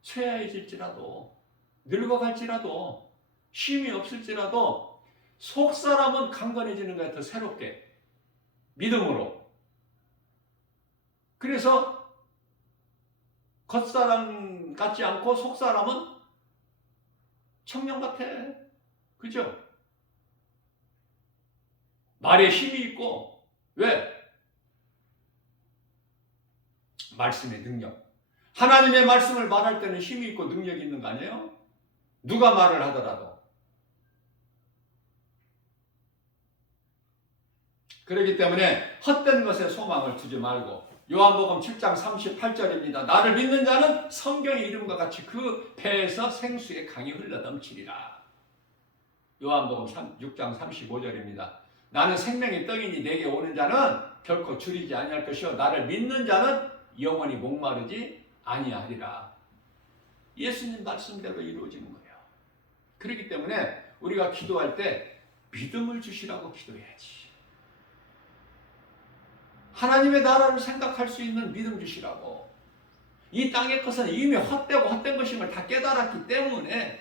쇠야해질지라도 늙어갈지라도 쉼이 없을지라도 속사람은 강건해지는 거야. 더 새롭게 믿음으로. 그래서 겉사람 같지 않고 속사람은 청년 같아. 그죠? 말에 힘이 있고. 왜? 말씀의 능력. 하나님의 말씀을 말할 때는 힘이 있고 능력이 있는 거 아니에요? 누가 말을 하더라도. 그렇기 때문에 헛된 것에 소망을 두지 말고 요한복음 7장 38절입니다. 나를 믿는 자는 성경의 이름과 같이 그 배에서 생수의 강이 흘러넘치리라. 요한복음 6장 35절입니다. 나는 생명의 떡이니 내게 오는 자는 결코 줄이지 아니할 것이요 나를 믿는 자는 영원히 목마르지 아니하리라. 예수님 말씀대로 이루어지는 거예요. 그렇기 때문에 우리가 기도할 때 믿음을 주시라고 기도해야지. 하나님의 나라를 생각할 수 있는 믿음 주시라고. 이 땅의 것은 이미 헛되고 헛된 것임을 다 깨달았기 때문에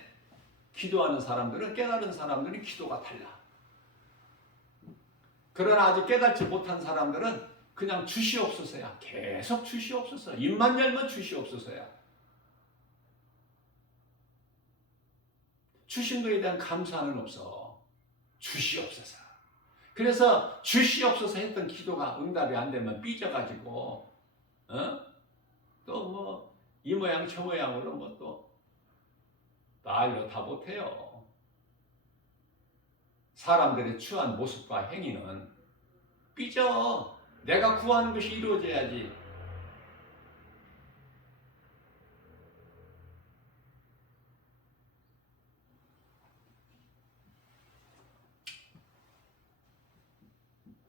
기도하는 사람들은, 깨달은 사람들은 기도가 달라. 그러나 아직 깨닫지 못한 사람들은 그냥 주시옵소서야. 계속 주시옵소서. 입만 열면 주시옵소서야. 주신 것에 대한 감사는 없어. 주시옵소서. 그래서 주시옵소서 했던 기도가 응답이 안 되면 삐져가지고 또 뭐 이 모양 저 모양으로 뭐 또 말로 다 못해요. 사람들의 추한 모습과 행위는 삐져. 내가 구하는 것이 이루어져야지.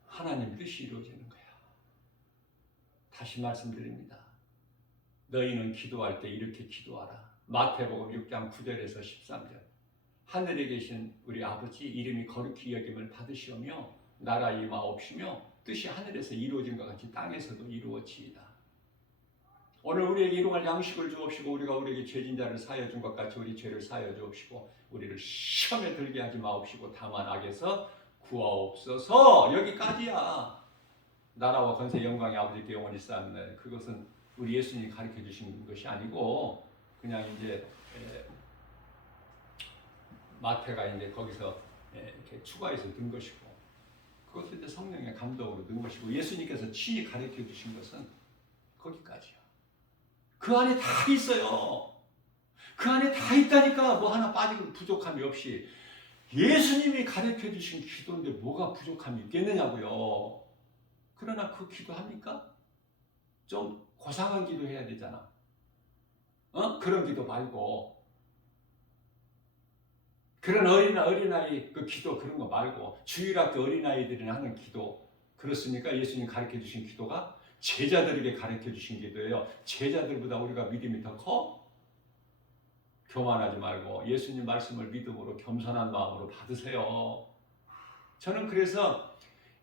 하나님 뜻이 이루어지는 거야. 다시 말씀드립니다. 너희는 기도할 때 이렇게 기도하라. 마태복음 6장 9절에서 13절. 하늘에 계신 우리 아버지 이름이 거룩히 여김을 받으시오며 나라 임하옵시며 뜻이 하늘에서 이루어진 것 같이 땅에서도 이루어지이다. 오늘 우리에게 일용할 양식을 주옵시고 우리가 우리에게 죄진 자를 사하여 준 것 같이 우리 죄를 사하여 주옵시고 우리를 시험에 들게 하지 마옵시고 다만 악에서 구하옵소서. 여기까지야. 나라와 권세 영광의 아버지께 영원히 쌓는 그것은 우리 예수님이 가르쳐 주신 것이 아니고 그냥 이제 마태가 이제 거기서 이렇게 추가해서 넣은 것이고 그것도 이제 성령의 감동으로 넣은 것이고 예수님께서 친히 가르쳐 주신 것은 거기까지야. 그 안에 다 있어요. 그 안에 다 있다니까. 뭐 하나 빠지고 부족함이 없이 예수님이 가르쳐 주신 기도인데 뭐가 부족함이 있겠느냐고요. 그러나 그 기도합니까? 좀 고상한 기도 해야 되잖아. 그런 기도 말고 그런 어린아이 그 기도 그런 거 말고 주일학교 어린아이들이 하는 기도 그렇습니까? 예수님 가르쳐 주신 기도가 제자들에게 가르쳐 주신 기도예요. 제자들보다 우리가 믿음이 더 커? 교만하지 말고 예수님 말씀을 믿음으로 겸손한 마음으로 받으세요. 저는 그래서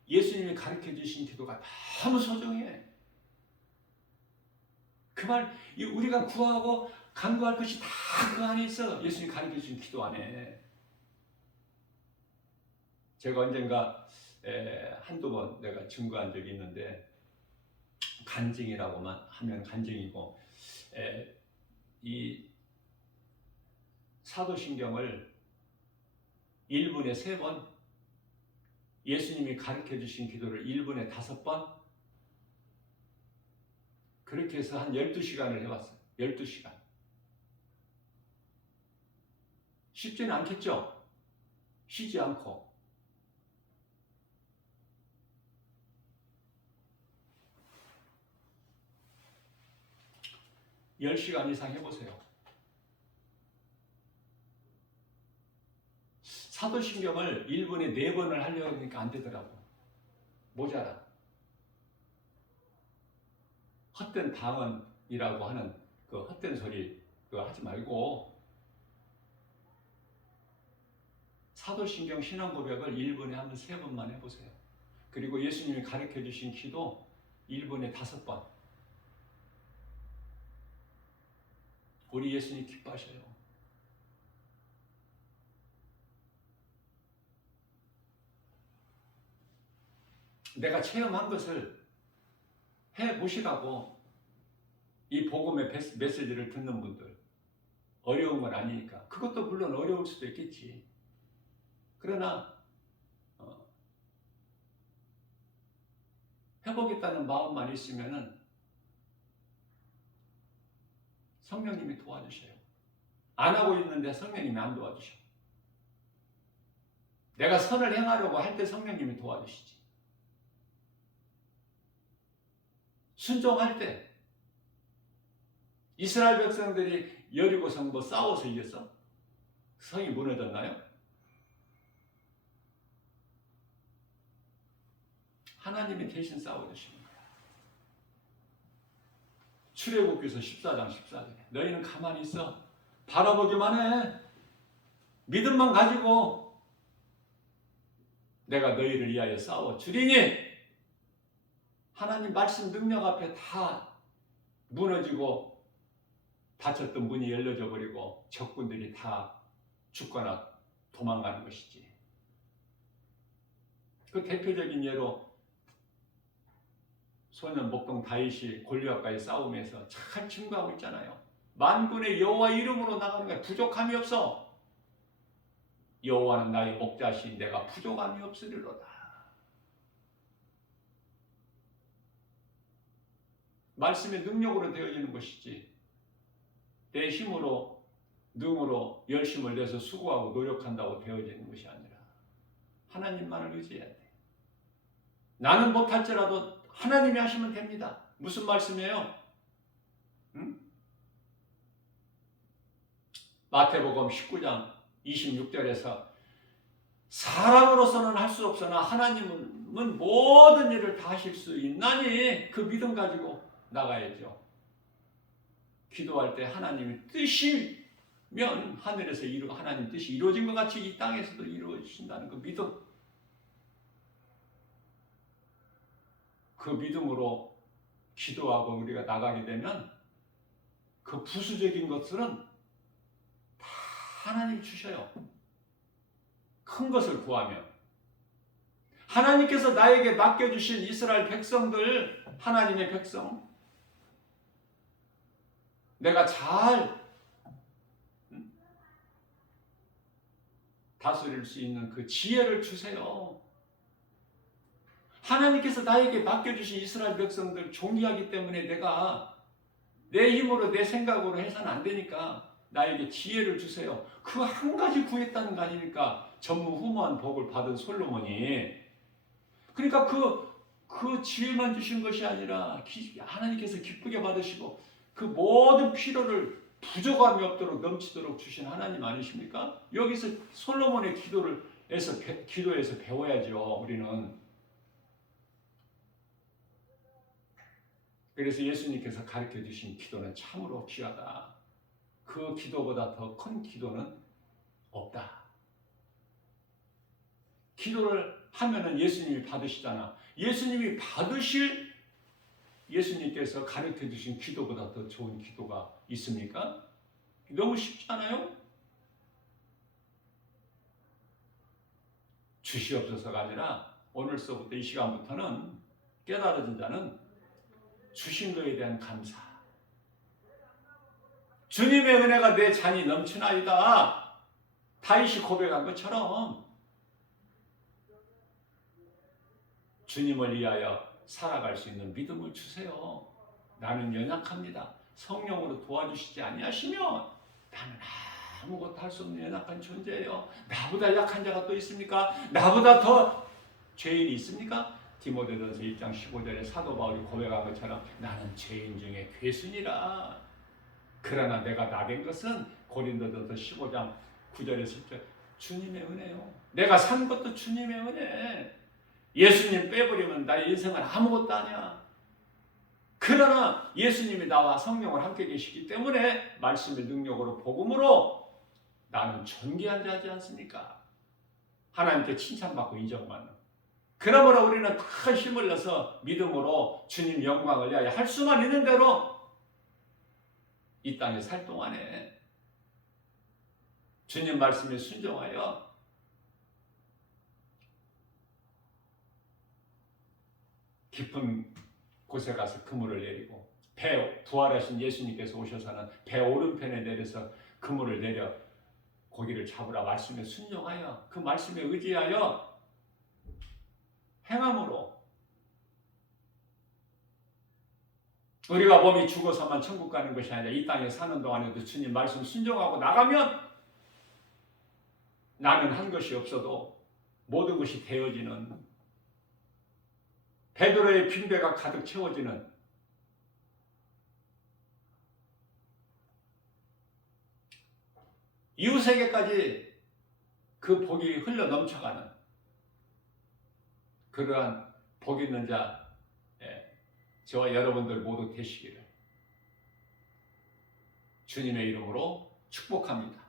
예수님이 가르쳐 주신 기도가 너무 소중해. 그 말, 우리가 구하고 간구할 것이 다 그 안에 있어. 예수님이 가르쳐 주신 기도 안에. 제가 언젠가 한두 번 내가 증거한 적이 있는데 간증이라고만 하면 간증이고 이 사도신경을 1분에 3번 예수님이 가르쳐 주신 기도를 1분에 5번 그렇게 해서 한 12시간을 해봤어요. 12시간. 쉽지는 않겠죠? 쉬지 않고. 10시간 이상 해보세요. 사도신경을 1분에 4번을 하려고 하니까 안 되더라고. 모자라. 헛된 방언이라고 하는 그 헛된 소리 그거 하지 말고 사도신경 신앙고백을 1분에 한 3번만 해보세요. 그리고 예수님이 가르쳐 주신 기도 1분에 5번. 우리 예수님 기뻐하셔요. 내가 체험한 것을 해보시라고 이 복음의 메시지를 듣는 분들 어려운 건 아니니까 그것도 물론 어려울 수도 있겠지. 그러나 해보겠다는 마음만 있으면은 성령님이 도와주셔요. 안 하고 있는데 성령님이 안 도와주셔. 내가 선을 행하려고 할 때 성령님이 도와주시지. 순종할 때 이스라엘 백성들이 여리고성 뭐 싸워서 이겼어? 성이 무너졌나요? 하나님이 대신 싸워주시는 거야. 출애굽기서 14장 14절에 너희는 가만히 있어. 바라보기만 해. 믿음만 가지고 내가 너희를 위하여 싸워주리니 하나님 말씀 능력 앞에 다 무너지고 닫혔던 문이 열려져 버리고 적군들이 다 죽거나 도망가는 것이지. 그 대표적인 예로 소년 목동 다윗이 골리앗과의 싸움에서 잘 증거하고 있잖아요. 만군의 여호와 이름으로 나가는 거야. 부족함이 없어. 여호와는 나의 목자시인 내가 부족함이 없으리로다. 말씀의 능력으로 되어지는 것이지, 내 힘으로 능으로 열심을 내서 수고하고 노력한다고 되어지는 것이 아니라 하나님만을 의지해야 돼. 나는 못할지라도 하나님이 하시면 됩니다. 무슨 말씀이에요? 응? 마태복음 19장 26절에서 사람으로서는 할 수 없으나 하나님은 모든 일을 다 하실 수 있나니 그 믿음 가지고 나가야죠. 기도할 때 하나님이 뜻이면 하늘에서 하나님 뜻이 이루어진 것 같이 이 땅에서도 이루어지신다는 그 믿음. 그 믿음으로 기도하고 우리가 나가게 되면 그 부수적인 것들은 다 하나님이 주셔요. 큰 것을 구하면. 하나님께서 나에게 맡겨주신 이스라엘 백성들, 하나님의 백성, 내가 잘 다스릴 수 있는 그 지혜를 주세요. 하나님께서 나에게 맡겨주신 이스라엘 백성들 존귀하기 때문에 내가 내 힘으로 내 생각으로 해서는 안 되니까 나에게 지혜를 주세요. 그 한 가지 구했다는 거 아닙니까? 전무후무한 복을 받은 솔로몬이. 그러니까 그 지혜만 주신 것이 아니라 하나님께서 기쁘게 받으시고 그 모든 필요를 부족함이 없도록 넘치도록 주신 하나님 아니십니까? 여기서 솔로몬의 기도에서 배워야죠. 우리는. 그래서 예수님께서 가르쳐 주신 기도는 참으로 귀하다. 그 기도보다 더 큰 기도는 없다. 기도를 하면은 예수님이 받으시잖아. 예수님이 받으실 예수님께서 가르쳐 주신 기도보다 더 좋은 기도가 있습니까? 너무 쉽지 않아요? 주시옵소서가 아니라 오늘서부터 이 시간부터는 깨달아진 자는 주신 것에 대한 감사. 주님의 은혜가 내 잔이 넘치나이다. 다윗이 고백한 것처럼 주님을 위하여 살아갈 수 있는 믿음을 주세요. 나는 연약합니다. 성령으로 도와주시지 아니하시면 나는 아무것도 할 수 없는 연약한 존재예요. 나보다 약한 자가 또 있습니까? 나보다 더 죄인이 있습니까? 디모데전서 1장 15절에 사도 바울이 고백한 것처럼 나는 죄인 중에 괴순이라. 그러나 내가 나된 것은 고린도전서 15장 9절에 10절 주님의 은혜요. 내가 산 것도 주님의 은혜. 예수님 빼버리면 나의 인생은 아무것도 아니야. 그러나 예수님이 나와 성령을 함께 계시기 때문에 말씀의 능력으로 복음으로 나는 존귀한 자지 않습니까? 하나님께 칭찬받고 인정받는. 그러므로 우리는 다 힘을 내서 믿음으로 주님 영광을 위하여 할 수만 있는 대로 이 땅에 살 동안에 주님 말씀에 순종하여 깊은 곳에 가서 그물을 내리고 부활하신 예수님께서 오셔서는 배 오른편에 내려서 그물을 내려 고기를 잡으라 말씀에 순종하여 그 말씀에 의지하여 행함으로 우리가 몸이 죽어서만 천국 가는 것이 아니라 이 땅에 사는 동안에도 주님 말씀 순종하고 나가면 나는 한 것이 없어도 모든 것이 되어지는 베드로의 빈배가 가득 채워지는 이웃에게까지 그 복이 흘러 넘쳐가는 그러한 복 있는 자 저와 여러분들 모두 되시기를 주님의 이름으로 축복합니다.